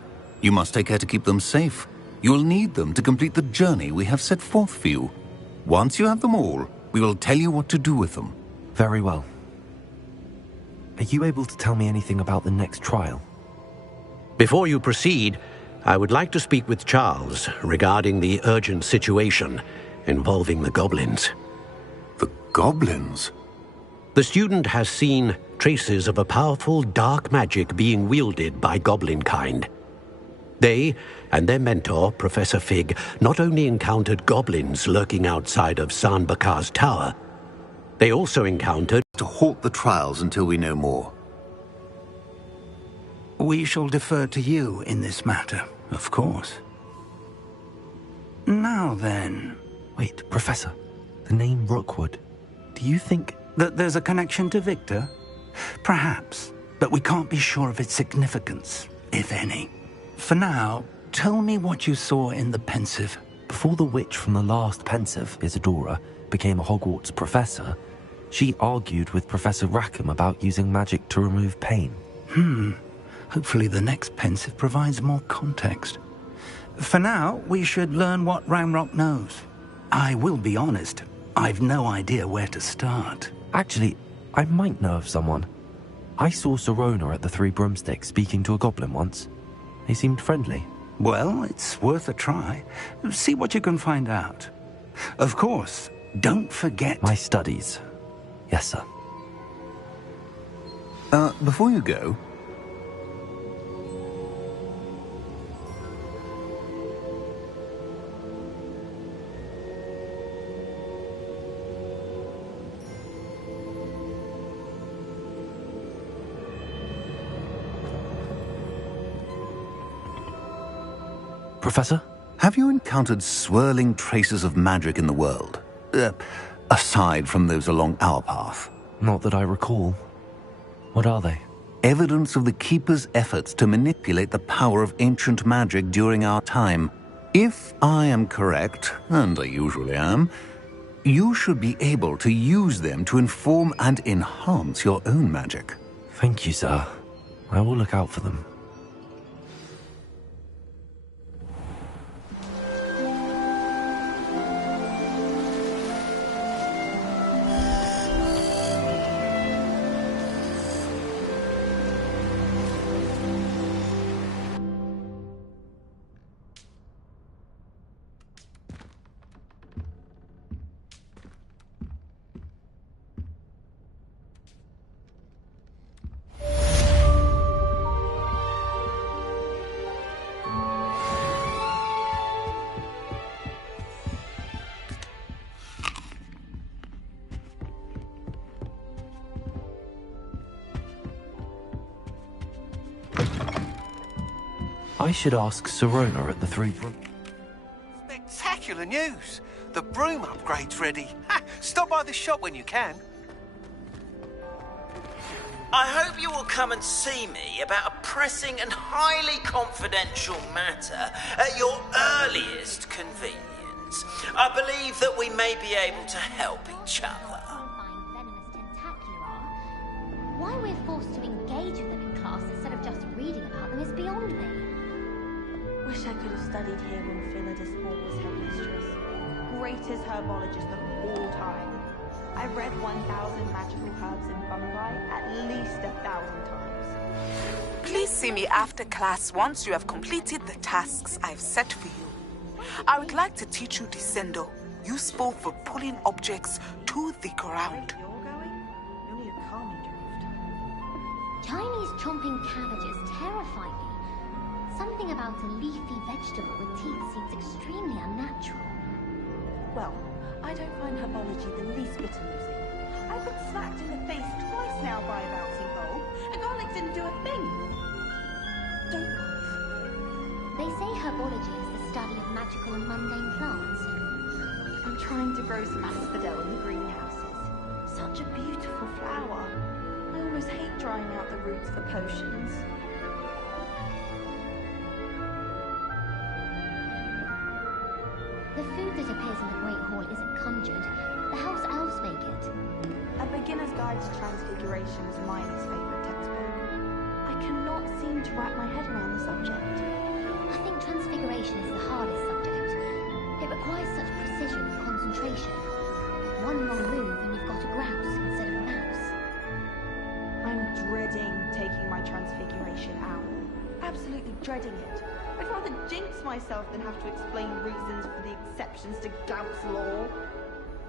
You must take care to keep them safe. You will need them to complete the journey we have set forth for you. Once you have them all, we will tell you what to do with them. Very well. Are you able to tell me anything about the next trial? Before you proceed, I would like to speak with Charles regarding the urgent situation involving the goblins. The goblins? The student has seen traces of a powerful dark magic being wielded by goblin kind. They and their mentor, Professor Fig, not only encountered goblins lurking outside of San Bakar's tower, they also encountered... To halt the trials until we know more. We shall defer to you in this matter, of course. Now then... Wait, Professor. The name Rookwood. Do you think... that there's a connection to Victor? Perhaps, but we can't be sure of its significance, if any. For now, tell me what you saw in the Pensieve. Before the witch from the last Pensieve, Isadora, became a Hogwarts professor, she argued with Professor Rackham about using magic to remove pain. Hopefully the next Pensieve provides more context. For now, we should learn what Ranrock knows. I will be honest, I've no idea where to start. Actually, I might know of someone. I saw Sirona at the Three Broomsticks speaking to a goblin once. They seemed friendly. Well, it's worth a try. See what you can find out. Of course, don't forget... My studies. Yes, sir. Before you go... Professor? Have you encountered swirling traces of magic in the world? Aside from those along our path? Not that I recall. What are they? Evidence of the Keeper's efforts to manipulate the power of ancient magic during our time. If I am correct, and I usually am, you should be able to use them to inform and enhance your own magic. Thank you, sir. I will look out for them. I should ask Sirona at the Three Broomsticks. Spectacular news! The broom upgrade's ready. Ha! Stop by the shop when you can. I hope you will come and see me about a pressing and highly confidential matter at your earliest convenience. I believe that we may be able to help each other. Why we're forced to engage with them in class instead of just reading about them is beyond me. Wish I could have studied here when Philida Spore was headmistress. Greatest herbologist of all time. I've read 1,000 magical herbs and fungi at least 1,000 times. Please see me after class once you have completed the tasks I've set for you. I would like to teach you Descendo, useful for pulling objects to the ground. Chinese chomping cabbages terrify me. Something about a leafy vegetable with teeth seems extremely unnatural. Well, I don't find herbology the least bit amusing. I've been smacked in the face twice now by a bouncing ball, and garlic didn't do a thing. Don't laugh. They say herbology is the study of magical and mundane plants. I'm trying to grow some asphodel in the greenhouses. Such a beautiful flower. I almost hate drying out the roots for potions. The food that appears in the Great Hall isn't conjured. The house elves make it. A Beginner's Guide to Transfiguration is Miley's favourite textbook. I cannot seem to wrap my head around the subject. I think transfiguration is the hardest subject. It requires such precision and concentration. One wrong move and you've got a grouse instead of a mouse. I'm dreading taking my transfiguration out. Absolutely dreading it. I'd rather jinx myself than have to explain reasons for the exceptions to Gaunt's law.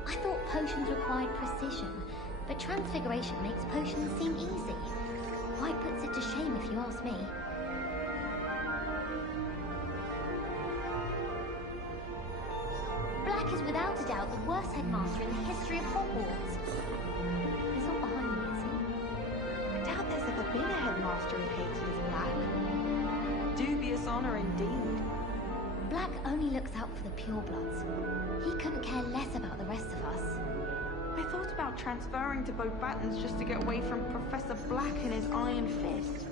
I thought potions required precision, but transfiguration makes potions seem easy. Quite puts it to shame if you ask me. Black is without a doubt the worst headmaster in the history of Hogwarts. He's not behind me, is he? I doubt there's ever been a headmaster who hated as Black. Dubious honor indeed. Black only looks out for the purebloods. He couldn't care less about the rest of us. I thought about transferring to Beauxbatons just to get away from Professor Black and his iron fist.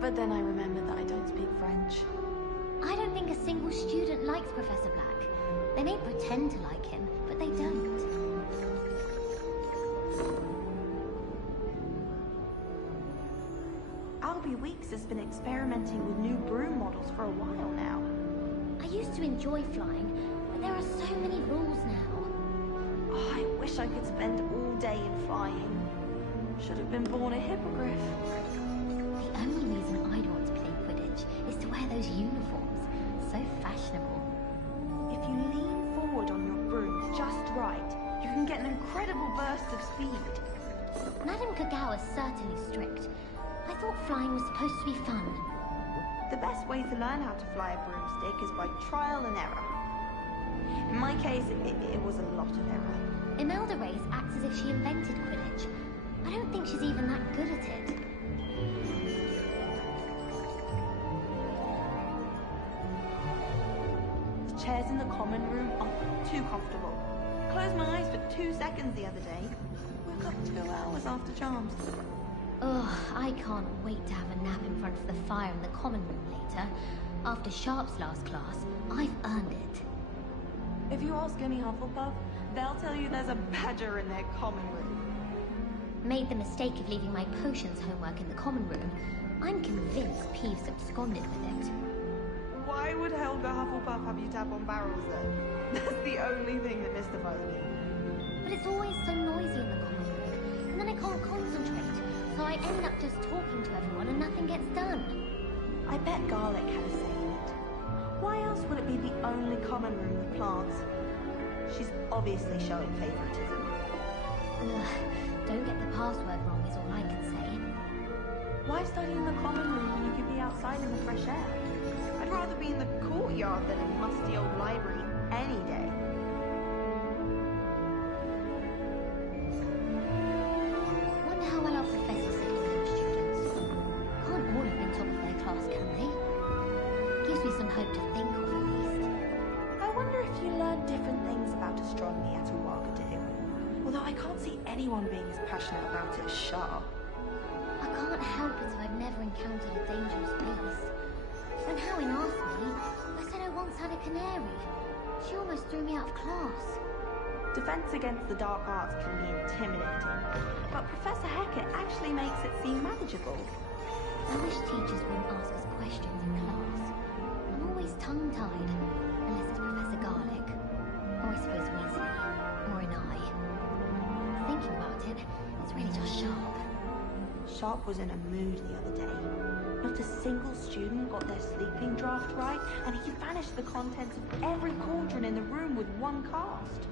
But then I remembered that I don't speak French. I don't think a single student likes Professor Black. They may pretend to like him, but they don't. Albie Weeks has been experimenting with new broom models for a while now. I used to enjoy flying, but there are so many rules now. Oh, I wish I could spend all day in flying. Should have been born a hippogriff. The only reason I'd want to play Quidditch is to wear those uniforms. So fashionable. If you lean forward on your broom just right, you can get an incredible burst of speed. Madame Kagawa is certainly strict. I thought flying was supposed to be fun. The best way to learn how to fly a broomstick is by trial and error. In my case, it was a lot of error. Imelda Reyes acts as if she invented Quidditch. I don't think she's even that good at it. The chairs in the common room are too comfortable. Closed my eyes for 2 seconds the other day. Woke up 2 hours after charms. Ugh, I can't wait to have a nap in front of the fire in the common room later. After Sharp's last class, I've earned it. If you ask any Hufflepuff, they'll tell you there's a badger in their common room. Made the mistake of leaving my potions homework in the common room. I'm convinced Peeves absconded with it. Why would Helga Hufflepuff have you tap on barrels then? That's the only thing that mystifies me. But it's always so noisy in the common room, and then I can't concentrate, so I end up just talking to everyone and nothing gets done. I bet Garlic had a say in it. Why else would it be the only common room with plants? She's obviously showing favoritism. Ugh, don't get the password wrong is all I can say. Why study in the common room when you could be outside in the fresh air? I'd rather be in the courtyard than a musty old library any day. Wonder how well our professors are taking students. Can't all have been top of their class, can they? Gives me some hope to think of at least. I wonder if you learn different things about astronomy at Ouagadougou. Although I can't see anyone being as passionate about it as Sharp. I can't help it if I've never encountered a dangerous beast. When Howin asked me, I said I once had a canary. She almost threw me out of class. Defense against the dark arts can be intimidating, but Professor Hecat actually makes it seem manageable. I wish teachers wouldn't ask us questions in class. I'm always tongue-tied, unless it's Professor Garlick, or I suppose Weasley, or an eye. Thinking about it, it's really just Sharp. Sharp was in a mood the other day. Not a single student got their sleeping draft right, and he vanished the contents of every cauldron in the room with one cast.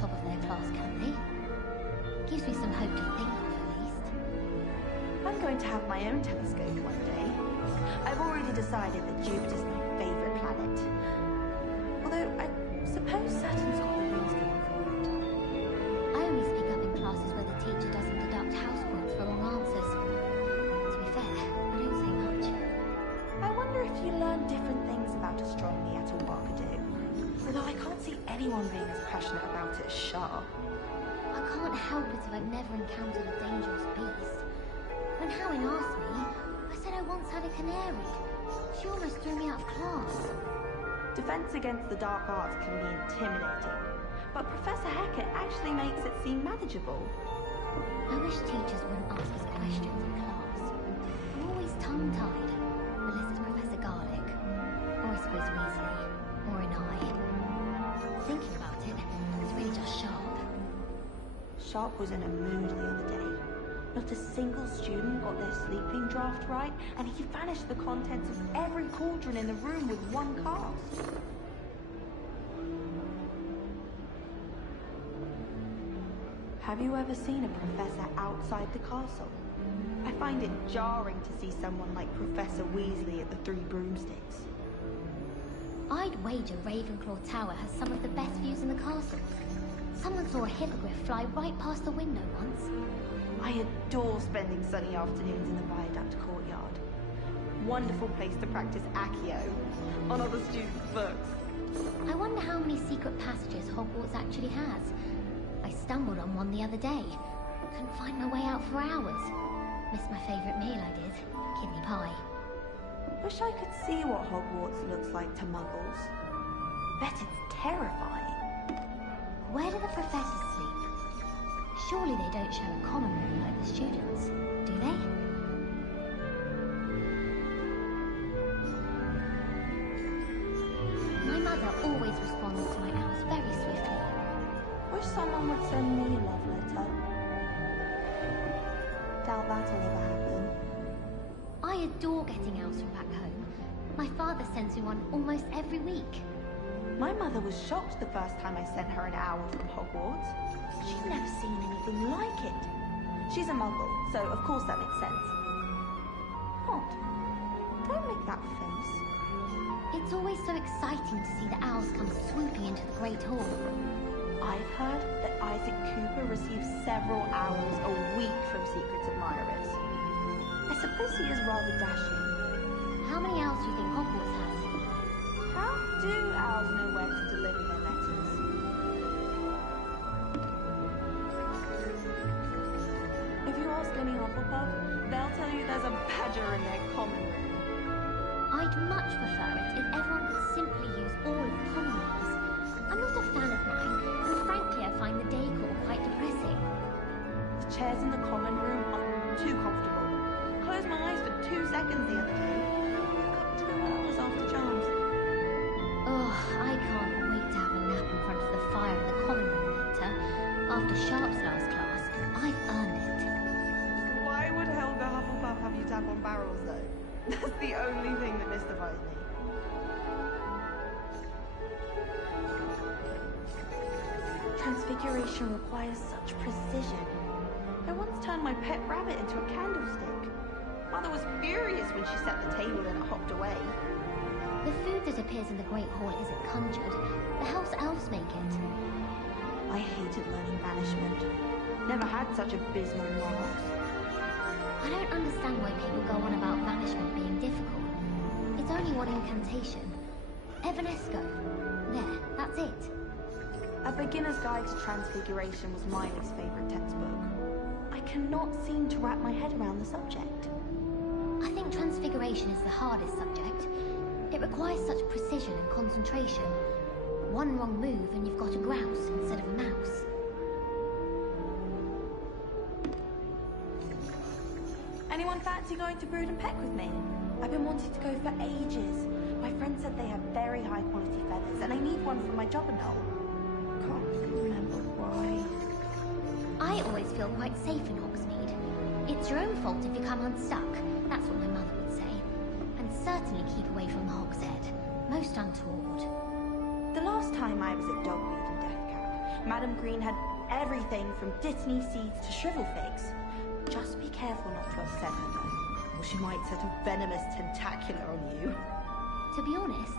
top of their class, can they? Gives me some hope to think of, at least. I'm going to have my own telescope one day. I've already decided that Jupiter's my favourite planet. Although, I suppose Saturn's got the rings going for it. I only speak up in classes where the teacher doesn't deduct house points for wrong answers. To be fair, I don't say much. I wonder if you learn different things about astronomy at Awakadu. Although I can't see anyone being as passionate about it as Shah. I can't help it if I've never encountered a dangerous beast. When Howin asked me, I said I once had a canary. She almost threw me out of class. Defense against the dark arts can be intimidating, but Professor Hecat actually makes it seem manageable. I wish teachers wouldn't ask us questions in class. I'm always tongue-tied, unless it's Professor Garlick, or I suppose Weasley, or an eye. Thinking about it, it's really just Sharp. Sharp was in a mood the other day. Not a single student got their sleeping draft right, and he vanished the contents of every cauldron in the room with one cast. Have you ever seen a professor outside the castle? I find it jarring to see someone like Professor Weasley at the Three Broomsticks. I'd wager Ravenclaw Tower has some of the best views in the castle. Someone saw a hippogriff fly right past the window once. I adore spending sunny afternoons in the Viaduct courtyard. Wonderful place to practice Accio on other students' books. I wonder how many secret passages Hogwarts actually has. I stumbled on one the other day. Couldn't find my way out for hours. Missed my favourite meal, I did. Kidney pie. Wish I could see what Hogwarts looks like to Muggles. Bet it's terrifying. Where do the professors sleep? Surely they don't share a common room like the students, do they? My mother always responds to my owls very swiftly. Wish someone would send me a love letter. Doubt that'll ever happen. I adore getting owls from back home. My father sends me one almost every week. My mother was shocked the first time I sent her an owl from Hogwarts. She'd never seen anything like it. She's a Muggle, so of course that makes sense. What? Don't make that face. It's always so exciting to see the owls come swooping into the Great Hall. I've heard that Isaac Cooper receives several owls a week from secret admirers. I suppose he is rather dashing. How many owls do you think Hogwarts has? How do owls know where to deliver their letters? If you ask any Hufflepuff, they'll tell you there's a badger in their common room. I'd much prefer it if everyone could simply use all of the common rooms. I'm not a fan of mine, and frankly I find the decor quite depressing. The chairs in the common room are too comfortable. Closed my eyes for 2 seconds the other day. Got 2 hours after charms. Oh, I can't wait to have a nap in front of the fire in the common room later. After Sharp's last class, I've earned it. Why would Helga Hufflepuff have you tap on barrels, though? That's the only thing that mystifies me. Transfiguration requires such precision. I once turned my pet rabbit into a candlestick. Mother was furious when she set the table and it hopped away. The food that appears in the Great Hall isn't conjured. The house elves make it. I hated learning banishment. Never had such abysmal marks. I don't understand why people go on about banishment being difficult. It's only one incantation. Evanesco. There, that's it. A Beginner's Guide to Transfiguration was my least favourite textbook. I cannot seem to wrap my head around the subject. I think Transfiguration is the hardest subject. It requires such precision and concentration. One wrong move and you've got a grouse instead of a mouse. Anyone fancy going to Brood and Peck with me? I've been wanting to go for ages. My friend said they have very high quality feathers and I need one for my Jobberknoll. Can't remember why. I always feel quite safe in Hogsmeade. It's your own fault if you come unstuck. That's what my mother would say. And certainly keep away from the Hogshead. Most untoward. The last time I was at Dogmead and Deathcap, Madam Green had everything from Dittany seeds to shrivel figs. Just be careful not to upset her, though, or she might set a venomous tentacular on you. To be honest,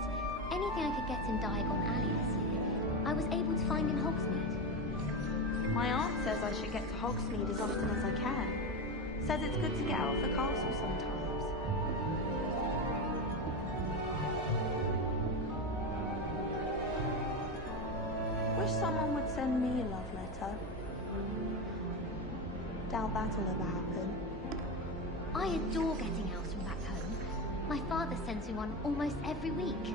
anything I could get in Diagon Alley this year, I was able to find in Hogsmeade. My aunt says I should get to Hogsmeade as often as I can. Says it's good to get out of the castle sometimes. Wish someone would send me a love letter. Doubt that'll ever happen. I adore getting owls from back home. My father sends me one almost every week.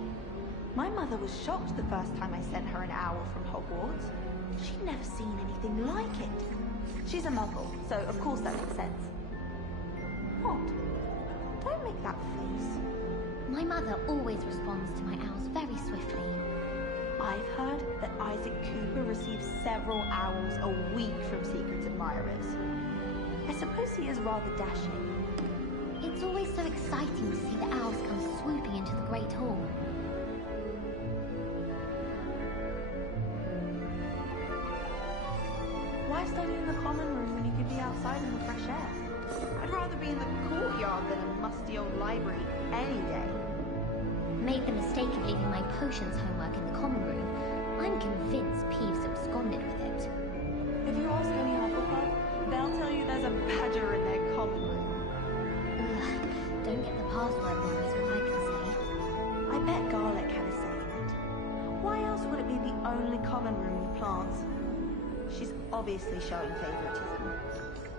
My mother was shocked the first time I sent her an owl from Hogwarts. She'd never seen anything like it. She's a muggle, so of course that makes sense. What? Don't make that face. My mother always responds to my owls very swiftly. I've heard that Isaac Cooper receives several owls a week from secret admirers. I suppose he is rather dashing. It's always so exciting to see the owls come swooping into the Great Hall. Why study in the common room when you could be outside in the fresh air? I'd rather be in the courtyard than a musty old library any day. Made the mistake of leaving my potions homework in the common room. I'm convinced Peeves absconded with it. If you ask any Hufflepuff, they'll tell you there's a badger in their common room. Ugh, don't get the password wrong is all I can say. I bet Garlic had a say in it. Why else would it be the only common room with plants? She's obviously showing favoritism.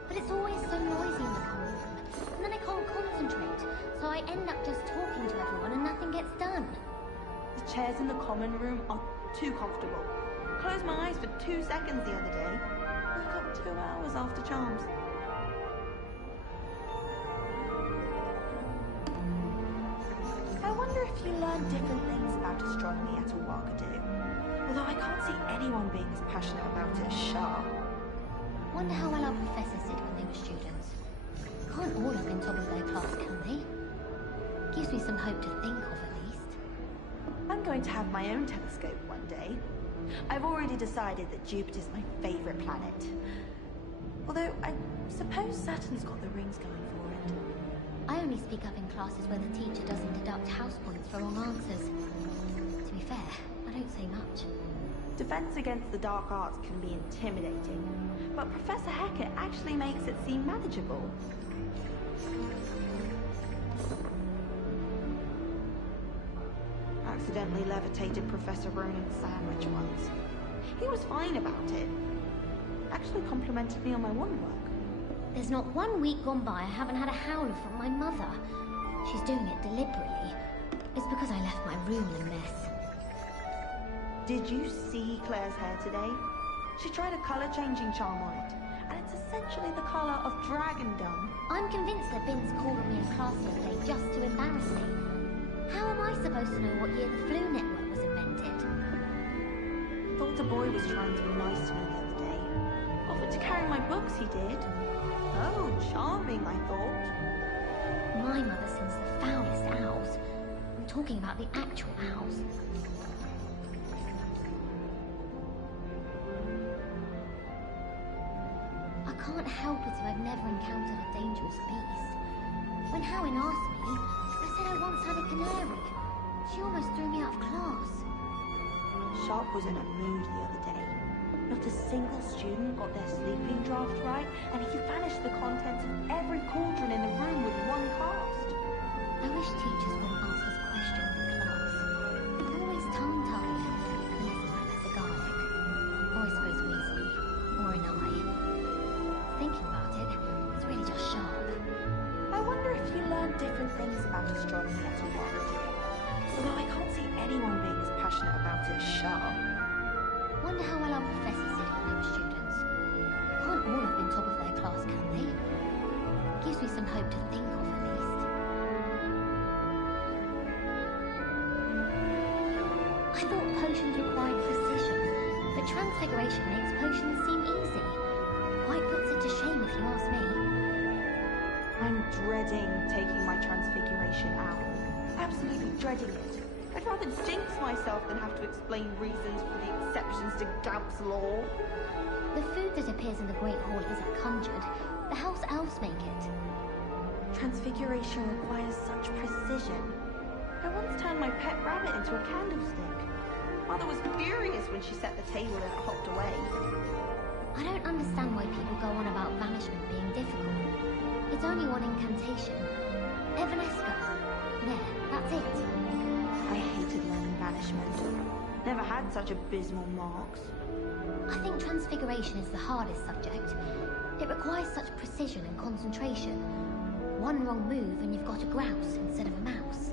But it's always so noisy in the common room, and then I can't concentrate, so I end up just talking to everyone and nothing gets done. The chairs in the common room are too comfortable. Closed my eyes for 2 seconds the other day. Woke up 2 hours after charms. I wonder if you learn different things about astronomy at Awagadu. Although I can't see anyone being as passionate about it as Shah. Wonder how well our professors did when they were students. Can't all have been top of their class, can they? Gives me some hope to think of, at least. I'm going to have my own telescope one day. I've already decided that Jupiter's my favorite planet. Although, I suppose Saturn's got the rings going for it. I only speak up in classes where the teacher doesn't deduct house points for wrong answers. To be fair, I don't say much. Defense against the dark arts can be intimidating, but Professor Hecat actually makes it seem manageable. Accidentally levitated Professor Ronan's sandwich once. He was fine about it. Actually complimented me on my wandwork. There's not 1 week gone by I haven't had a howler from my mother. She's doing it deliberately. It's because I left my room in a mess. Did you see Claire's hair today? She tried a colour-changing charm on it, and it's essentially the colour of dragon dung. I'm convinced that Vince called on me in class the other day just to embarrass me. How am I supposed to know what year the Flu Network was invented? Thought a boy was trying to be nice to me the other day. Offered to carry my books, he did. Oh, charming, I thought. My mother sends the foulest owls. I'm talking about the actual owls. I can't help it if I've never encountered a dangerous beast. When Howin asked me, I said I once had a canary. She almost threw me out of class. Sharp was in a mood the other day. Not a single student got their sleeping draft right, and he vanished the contents of every cauldron in the room with one cast. I wish teachers wouldn't ask us questions in class. They're always tongue-tied, unless it's Professor Garlic. Or I suppose Weasley. Or an eye. Thinking about it, it's really just Sharp. I wonder if you learn different things about astronomy at Awagadu. Although I can't see anyone being as passionate about it as Shah. Wonder how well our professors did when they were students. Can't all have been top of their class, can they? Gives me some hope to think of, at least. I thought potions required precision, but transfiguration makes potions seem easy. Quite puts it to shame if you ask me. I'm dreading taking my transfiguration out. Absolutely dreading it. I'd rather jinx myself than have to explain reasons for the exceptions to Gamp's law. The food that appears in the Great Hall isn't conjured. The house elves make it. Transfiguration requires such precision. I once turned my pet rabbit into a candlestick. Mother was furious when she set the table and it hopped away. I don't understand why people go on about banishment being difficult. It's only one incantation. Evanesco. There, that's it. I hated learning banishment. Never had such abysmal marks. I think Transfiguration is the hardest subject. It requires such precision and concentration. One wrong move and you've got a grouse instead of a mouse.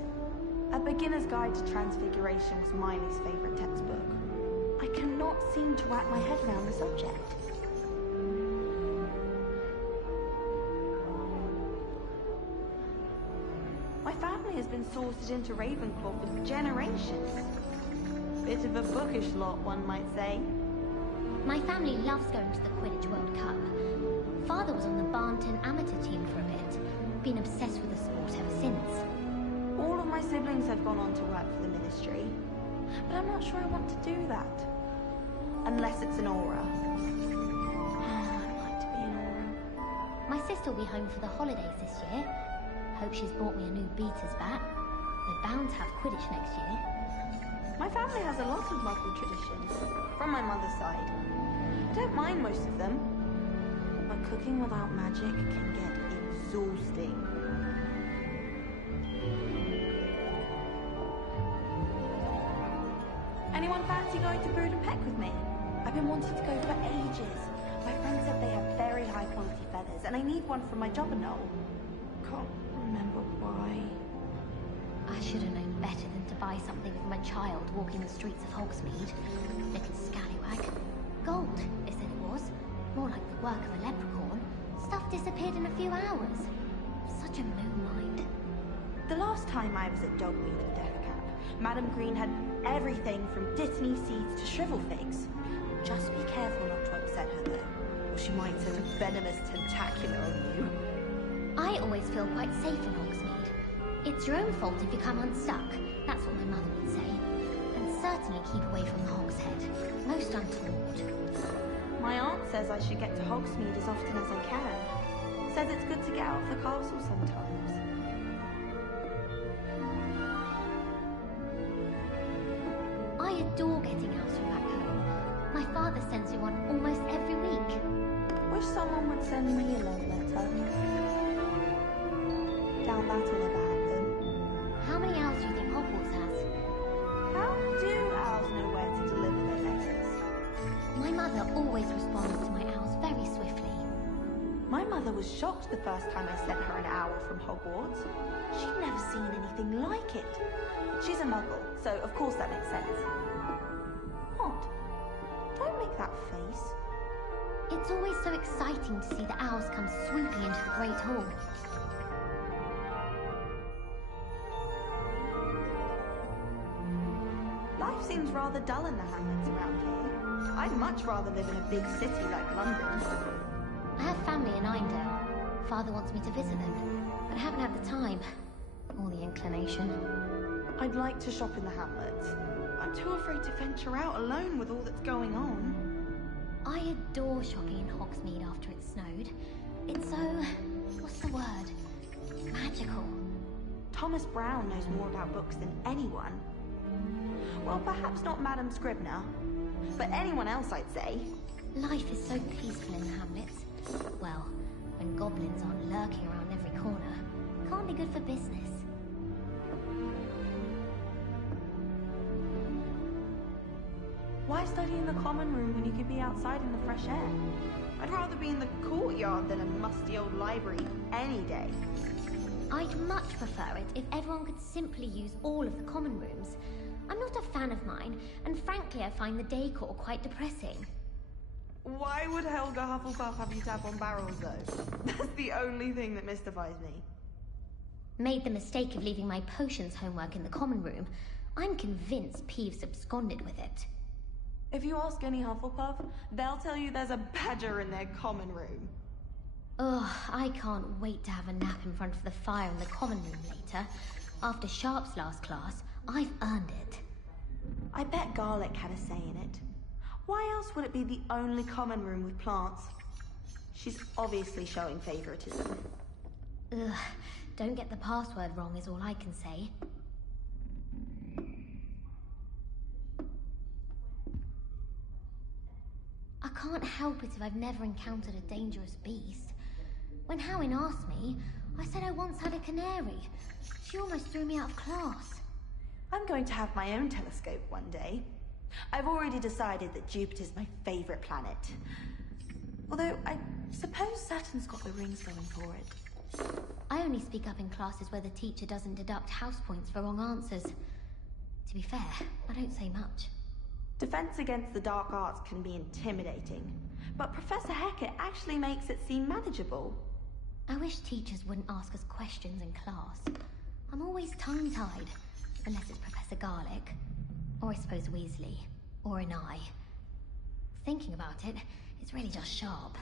A Beginner's Guide to Transfiguration was Miley's favourite textbook. I cannot seem to wrap my head around the subject. My family has been sorted into Ravenclaw for generations. Bit of a bookish lot, one might say. My family loves going to the Quidditch World Cup. Father was on the Barnton amateur team for a bit. Been obsessed with the sport ever since. All of my siblings have gone on to work for the Ministry, but I'm not sure I want to do that. Unless it's an Auror. I'd like to be an Auror. My sister will be home for the holidays this year. Hope she's bought me a new beater's bat. They're bound to have Quidditch next year. My family has a lot of local traditions, from my mother's side. Don't mind most of them, but cooking without magic can get exhausting. Anyone fancy going to Brood and Peck with me? I've been wanting to go for ages. My friend said they have very high quality feathers, and I need one for my Jobberknoll. Can't remember why. I should have known better than to buy something from a child walking the streets of Hogsmeade. Little scallywag. Gold, they said it was. More like the work of a leprechaun. Stuff disappeared in a few hours. Such a moonlight. The last time I was at Dogmead and Deathcap, Madam Green had everything from Dittany seeds to shrivel figs. Just be careful not to upset her though, or she might set a venomous tentacular on you. I always feel quite safe in Hogsmeade. It's your own fault if you come unstuck. That's what my mother would say. And certainly keep away from the Hogshead. Most untoward. My aunt says I should get to Hogsmeade as often as I can. Says it's good to get out of the castle sometimes. I adore getting out from back home. My father sends me one almost every week. Wish someone would send me a love letter. Doubt that'll ever happen. How many owls do you think Hogwarts has? How do owls know where to deliver their letters? My mother always responds to my owls very swiftly. My mother was shocked the first time I sent her an owl from Hogwarts. She'd never seen anything like it. She's a muggle, so of course that makes sense. What? Don't make that face. It's always so exciting to see the owls come swooping into the Great Hall. Life seems rather dull in the hamlets around here. I'd much rather live in a big city like London. I have family in Eindale. Father wants me to visit them, but I haven't had the time. Or the inclination. I'd like to shop in the hamlets. I'm too afraid to venture out alone with all that's going on. I adore shopping in Hogsmeade after it snowed. It's so... what's the word? Magical. Thomas Brown knows more about books than anyone. Well, perhaps not Madam Scribner, but anyone else, I'd say. Life is so peaceful in the hamlets. Well, when goblins aren't lurking around every corner. Can't be good for business. Why study in the common room when you could be outside in the fresh air? I'd rather be in the courtyard than a musty old library any day. I'd much prefer it if everyone could simply use all of the common rooms. I'm not a fan of mine, and frankly I find the decor quite depressing. Why would Helga Hufflepuff have you tap on barrels though? That's the only thing that mystifies me. Made the mistake of leaving my potions homework in the common room. I'm convinced Peeves absconded with it. If you ask any Hufflepuff, they'll tell you there's a badger in their common room. Ugh, I can't wait to have a nap in front of the fire in the common room later. After Sharp's last class, I've earned it. I bet Garlic had a say in it. Why else would it be the only common room with plants? She's obviously showing favoritism. Ugh, don't get the password wrong is all I can say. I can't help it if I've never encountered a dangerous beast. When Howin asked me, I said I once had a canary. She almost threw me out of class. I'm going to have my own telescope one day. I've already decided that Jupiter's my favorite planet. Although, I suppose Saturn's got the rings going for it. I only speak up in classes where the teacher doesn't deduct house points for wrong answers. To be fair, I don't say much. Defense against the dark arts can be intimidating, but Professor Hecat actually makes it seem manageable. I wish teachers wouldn't ask us questions in class. I'm always tongue-tied, unless it's Professor Garlic, or I suppose Weasley, or an eye. Thinking about it, it's really just sharp.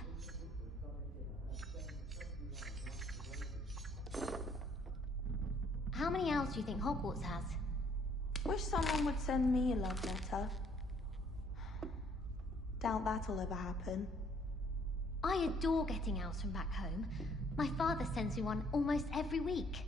How many owls do you think Hogwarts has? Wish someone would send me a love letter. Doubt that'll ever happen. I adore getting owls from back home. My father sends me one almost every week.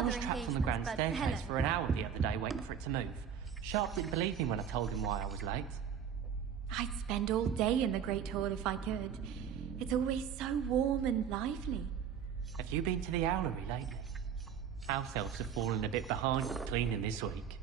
I was trapped on the grand staircase for an hour the other day waiting for it to move. Sharp didn't believe me when I told him why I was late. I'd spend all day in the Great Hall if I could. It's always so warm and lively. Have you been to the Owlery lately? House elves have fallen a bit behind with cleaning this week.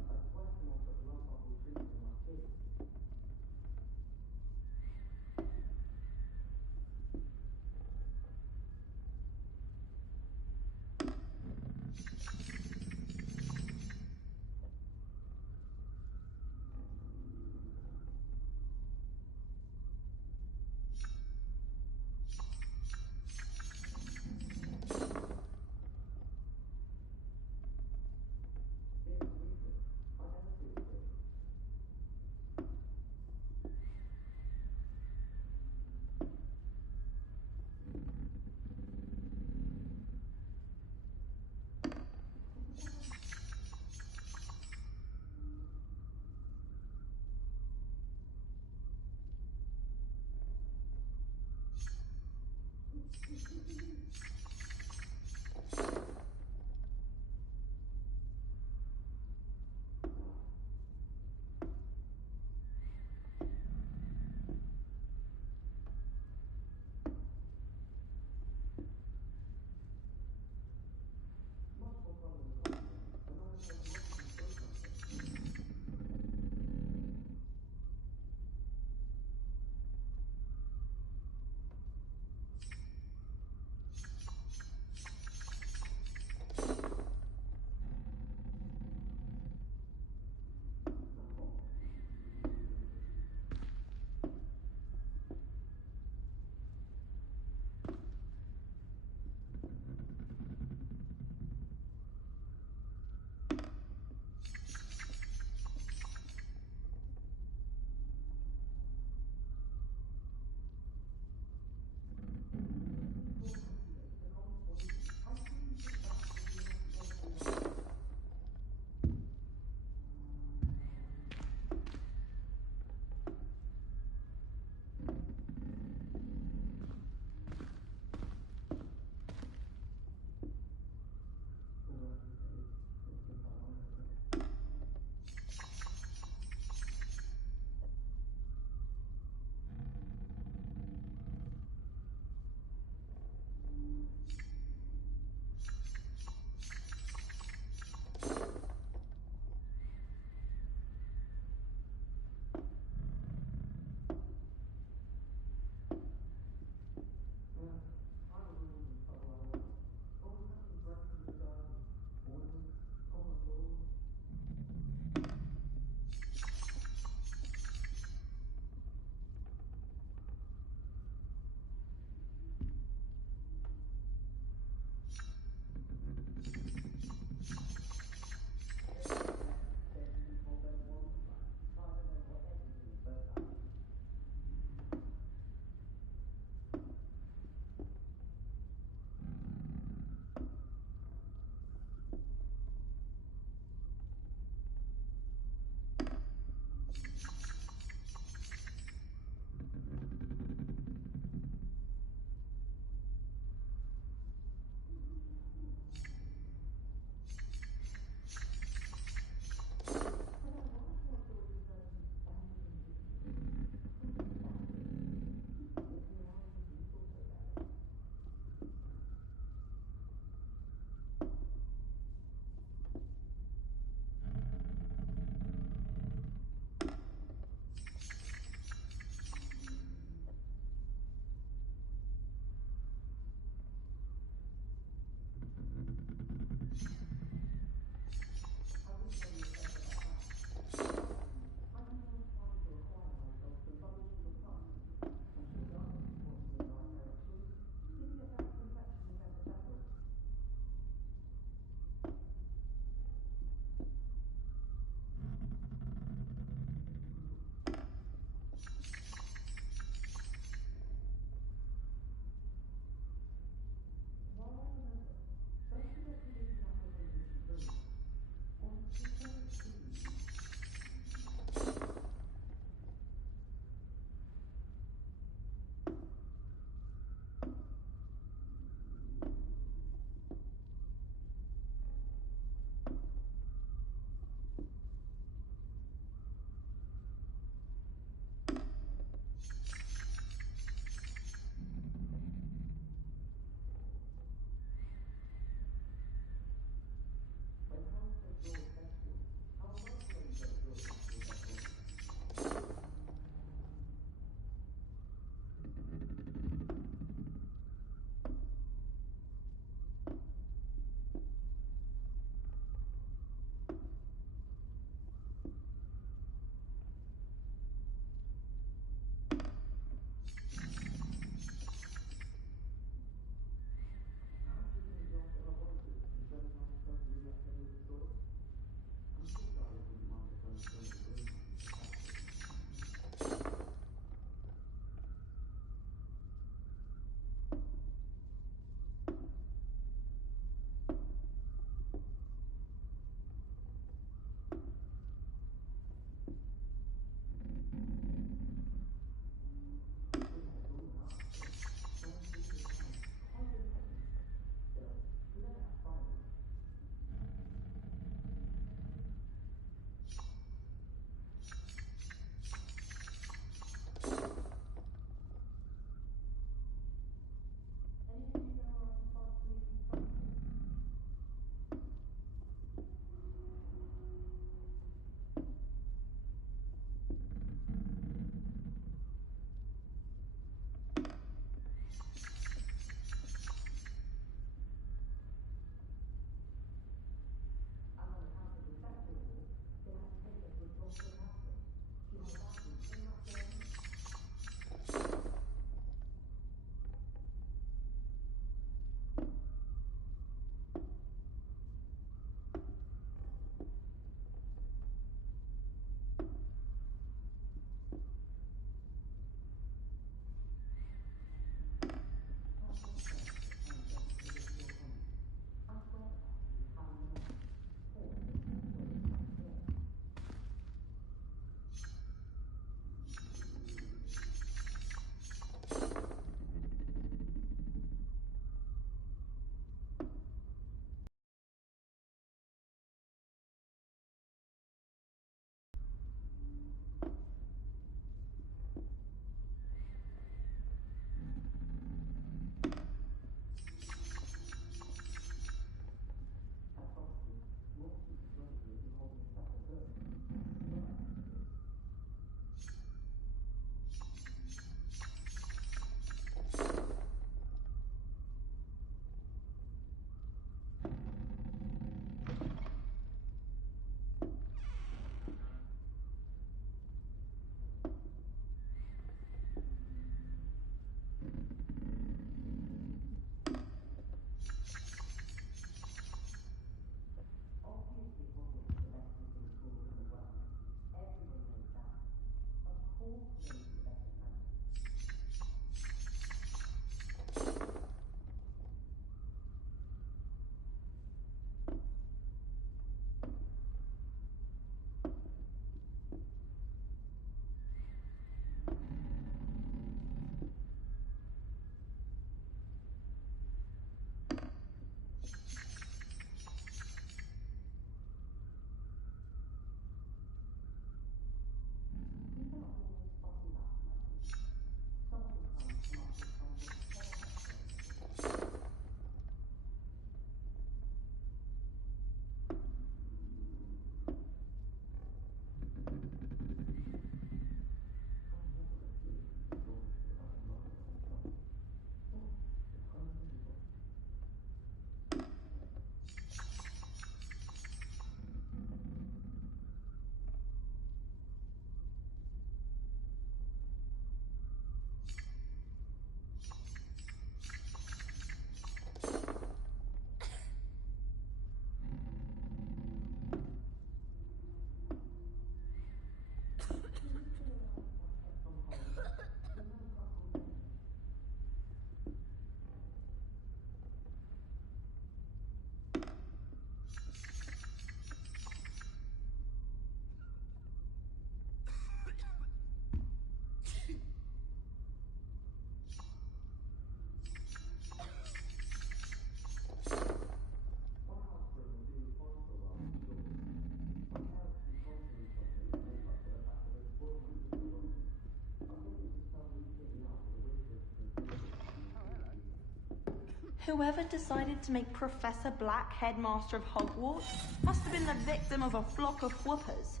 Whoever decided to make Professor Black headmaster of Hogwarts must have been the victim of a flock of whoopers.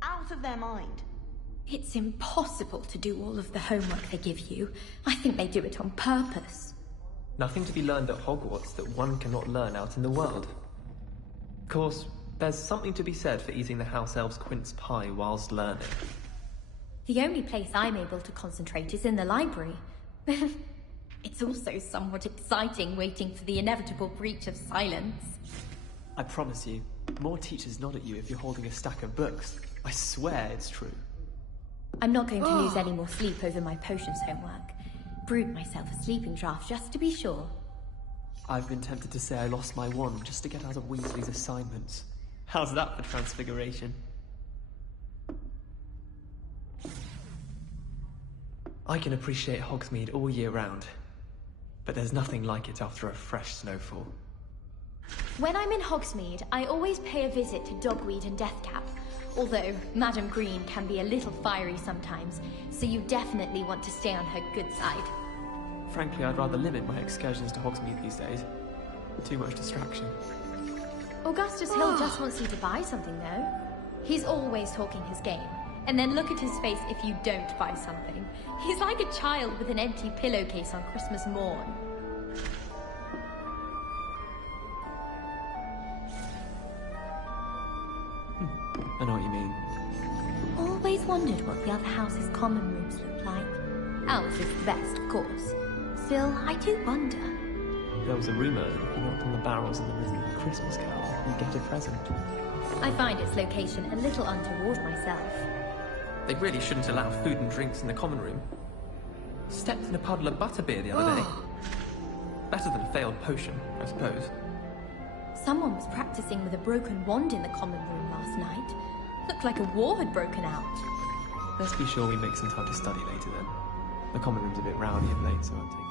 Out of their mind. It's impossible to do all of the homework they give you. I think they do it on purpose. Nothing to be learned at Hogwarts that one cannot learn out in the world. Of course, there's something to be said for eating the house elf's quince pie whilst learning. The only place I'm able to concentrate is in the library. It's also somewhat exciting waiting for the inevitable breach of silence. I promise you, more teachers nod at you if you're holding a stack of books. I swear it's true. I'm not going to lose any more sleep over my potions homework. Brewed myself a sleeping draft just to be sure. I've been tempted to say I lost my wand just to get out of Weasley's assignments. How's that for transfiguration? I can appreciate Hogsmeade all year round, but there's nothing like it after a fresh snowfall. When I'm in Hogsmeade, I always pay a visit to Dogweed and Deathcap, although Madam Green can be a little fiery sometimes, so you definitely want to stay on her good side. Frankly, I'd rather limit my excursions to Hogsmeade these days. Too much distraction. Augustus Hill just wants you to buy something, though. He's always talking his game. And then look at his face if you don't buy something. He's like a child with an empty pillowcase on Christmas morn. I know what you mean. Always wondered what the other house's common rooms look like. Ours is the best, of course. Still, I do wonder. There was a rumour that if you knocked on the barrels in the rhythm of a Christmas carol, you'd get a present. I find its location a little untoward myself. They really shouldn't allow food and drinks in the common room. Stepped in a puddle of butterbeer the other day. Better than a failed potion, I suppose. Someone was practicing with a broken wand in the common room last night. Looked like a war had broken out. Let's be sure we make some time to study later then. The common room's a bit rowdy of late, so I'll take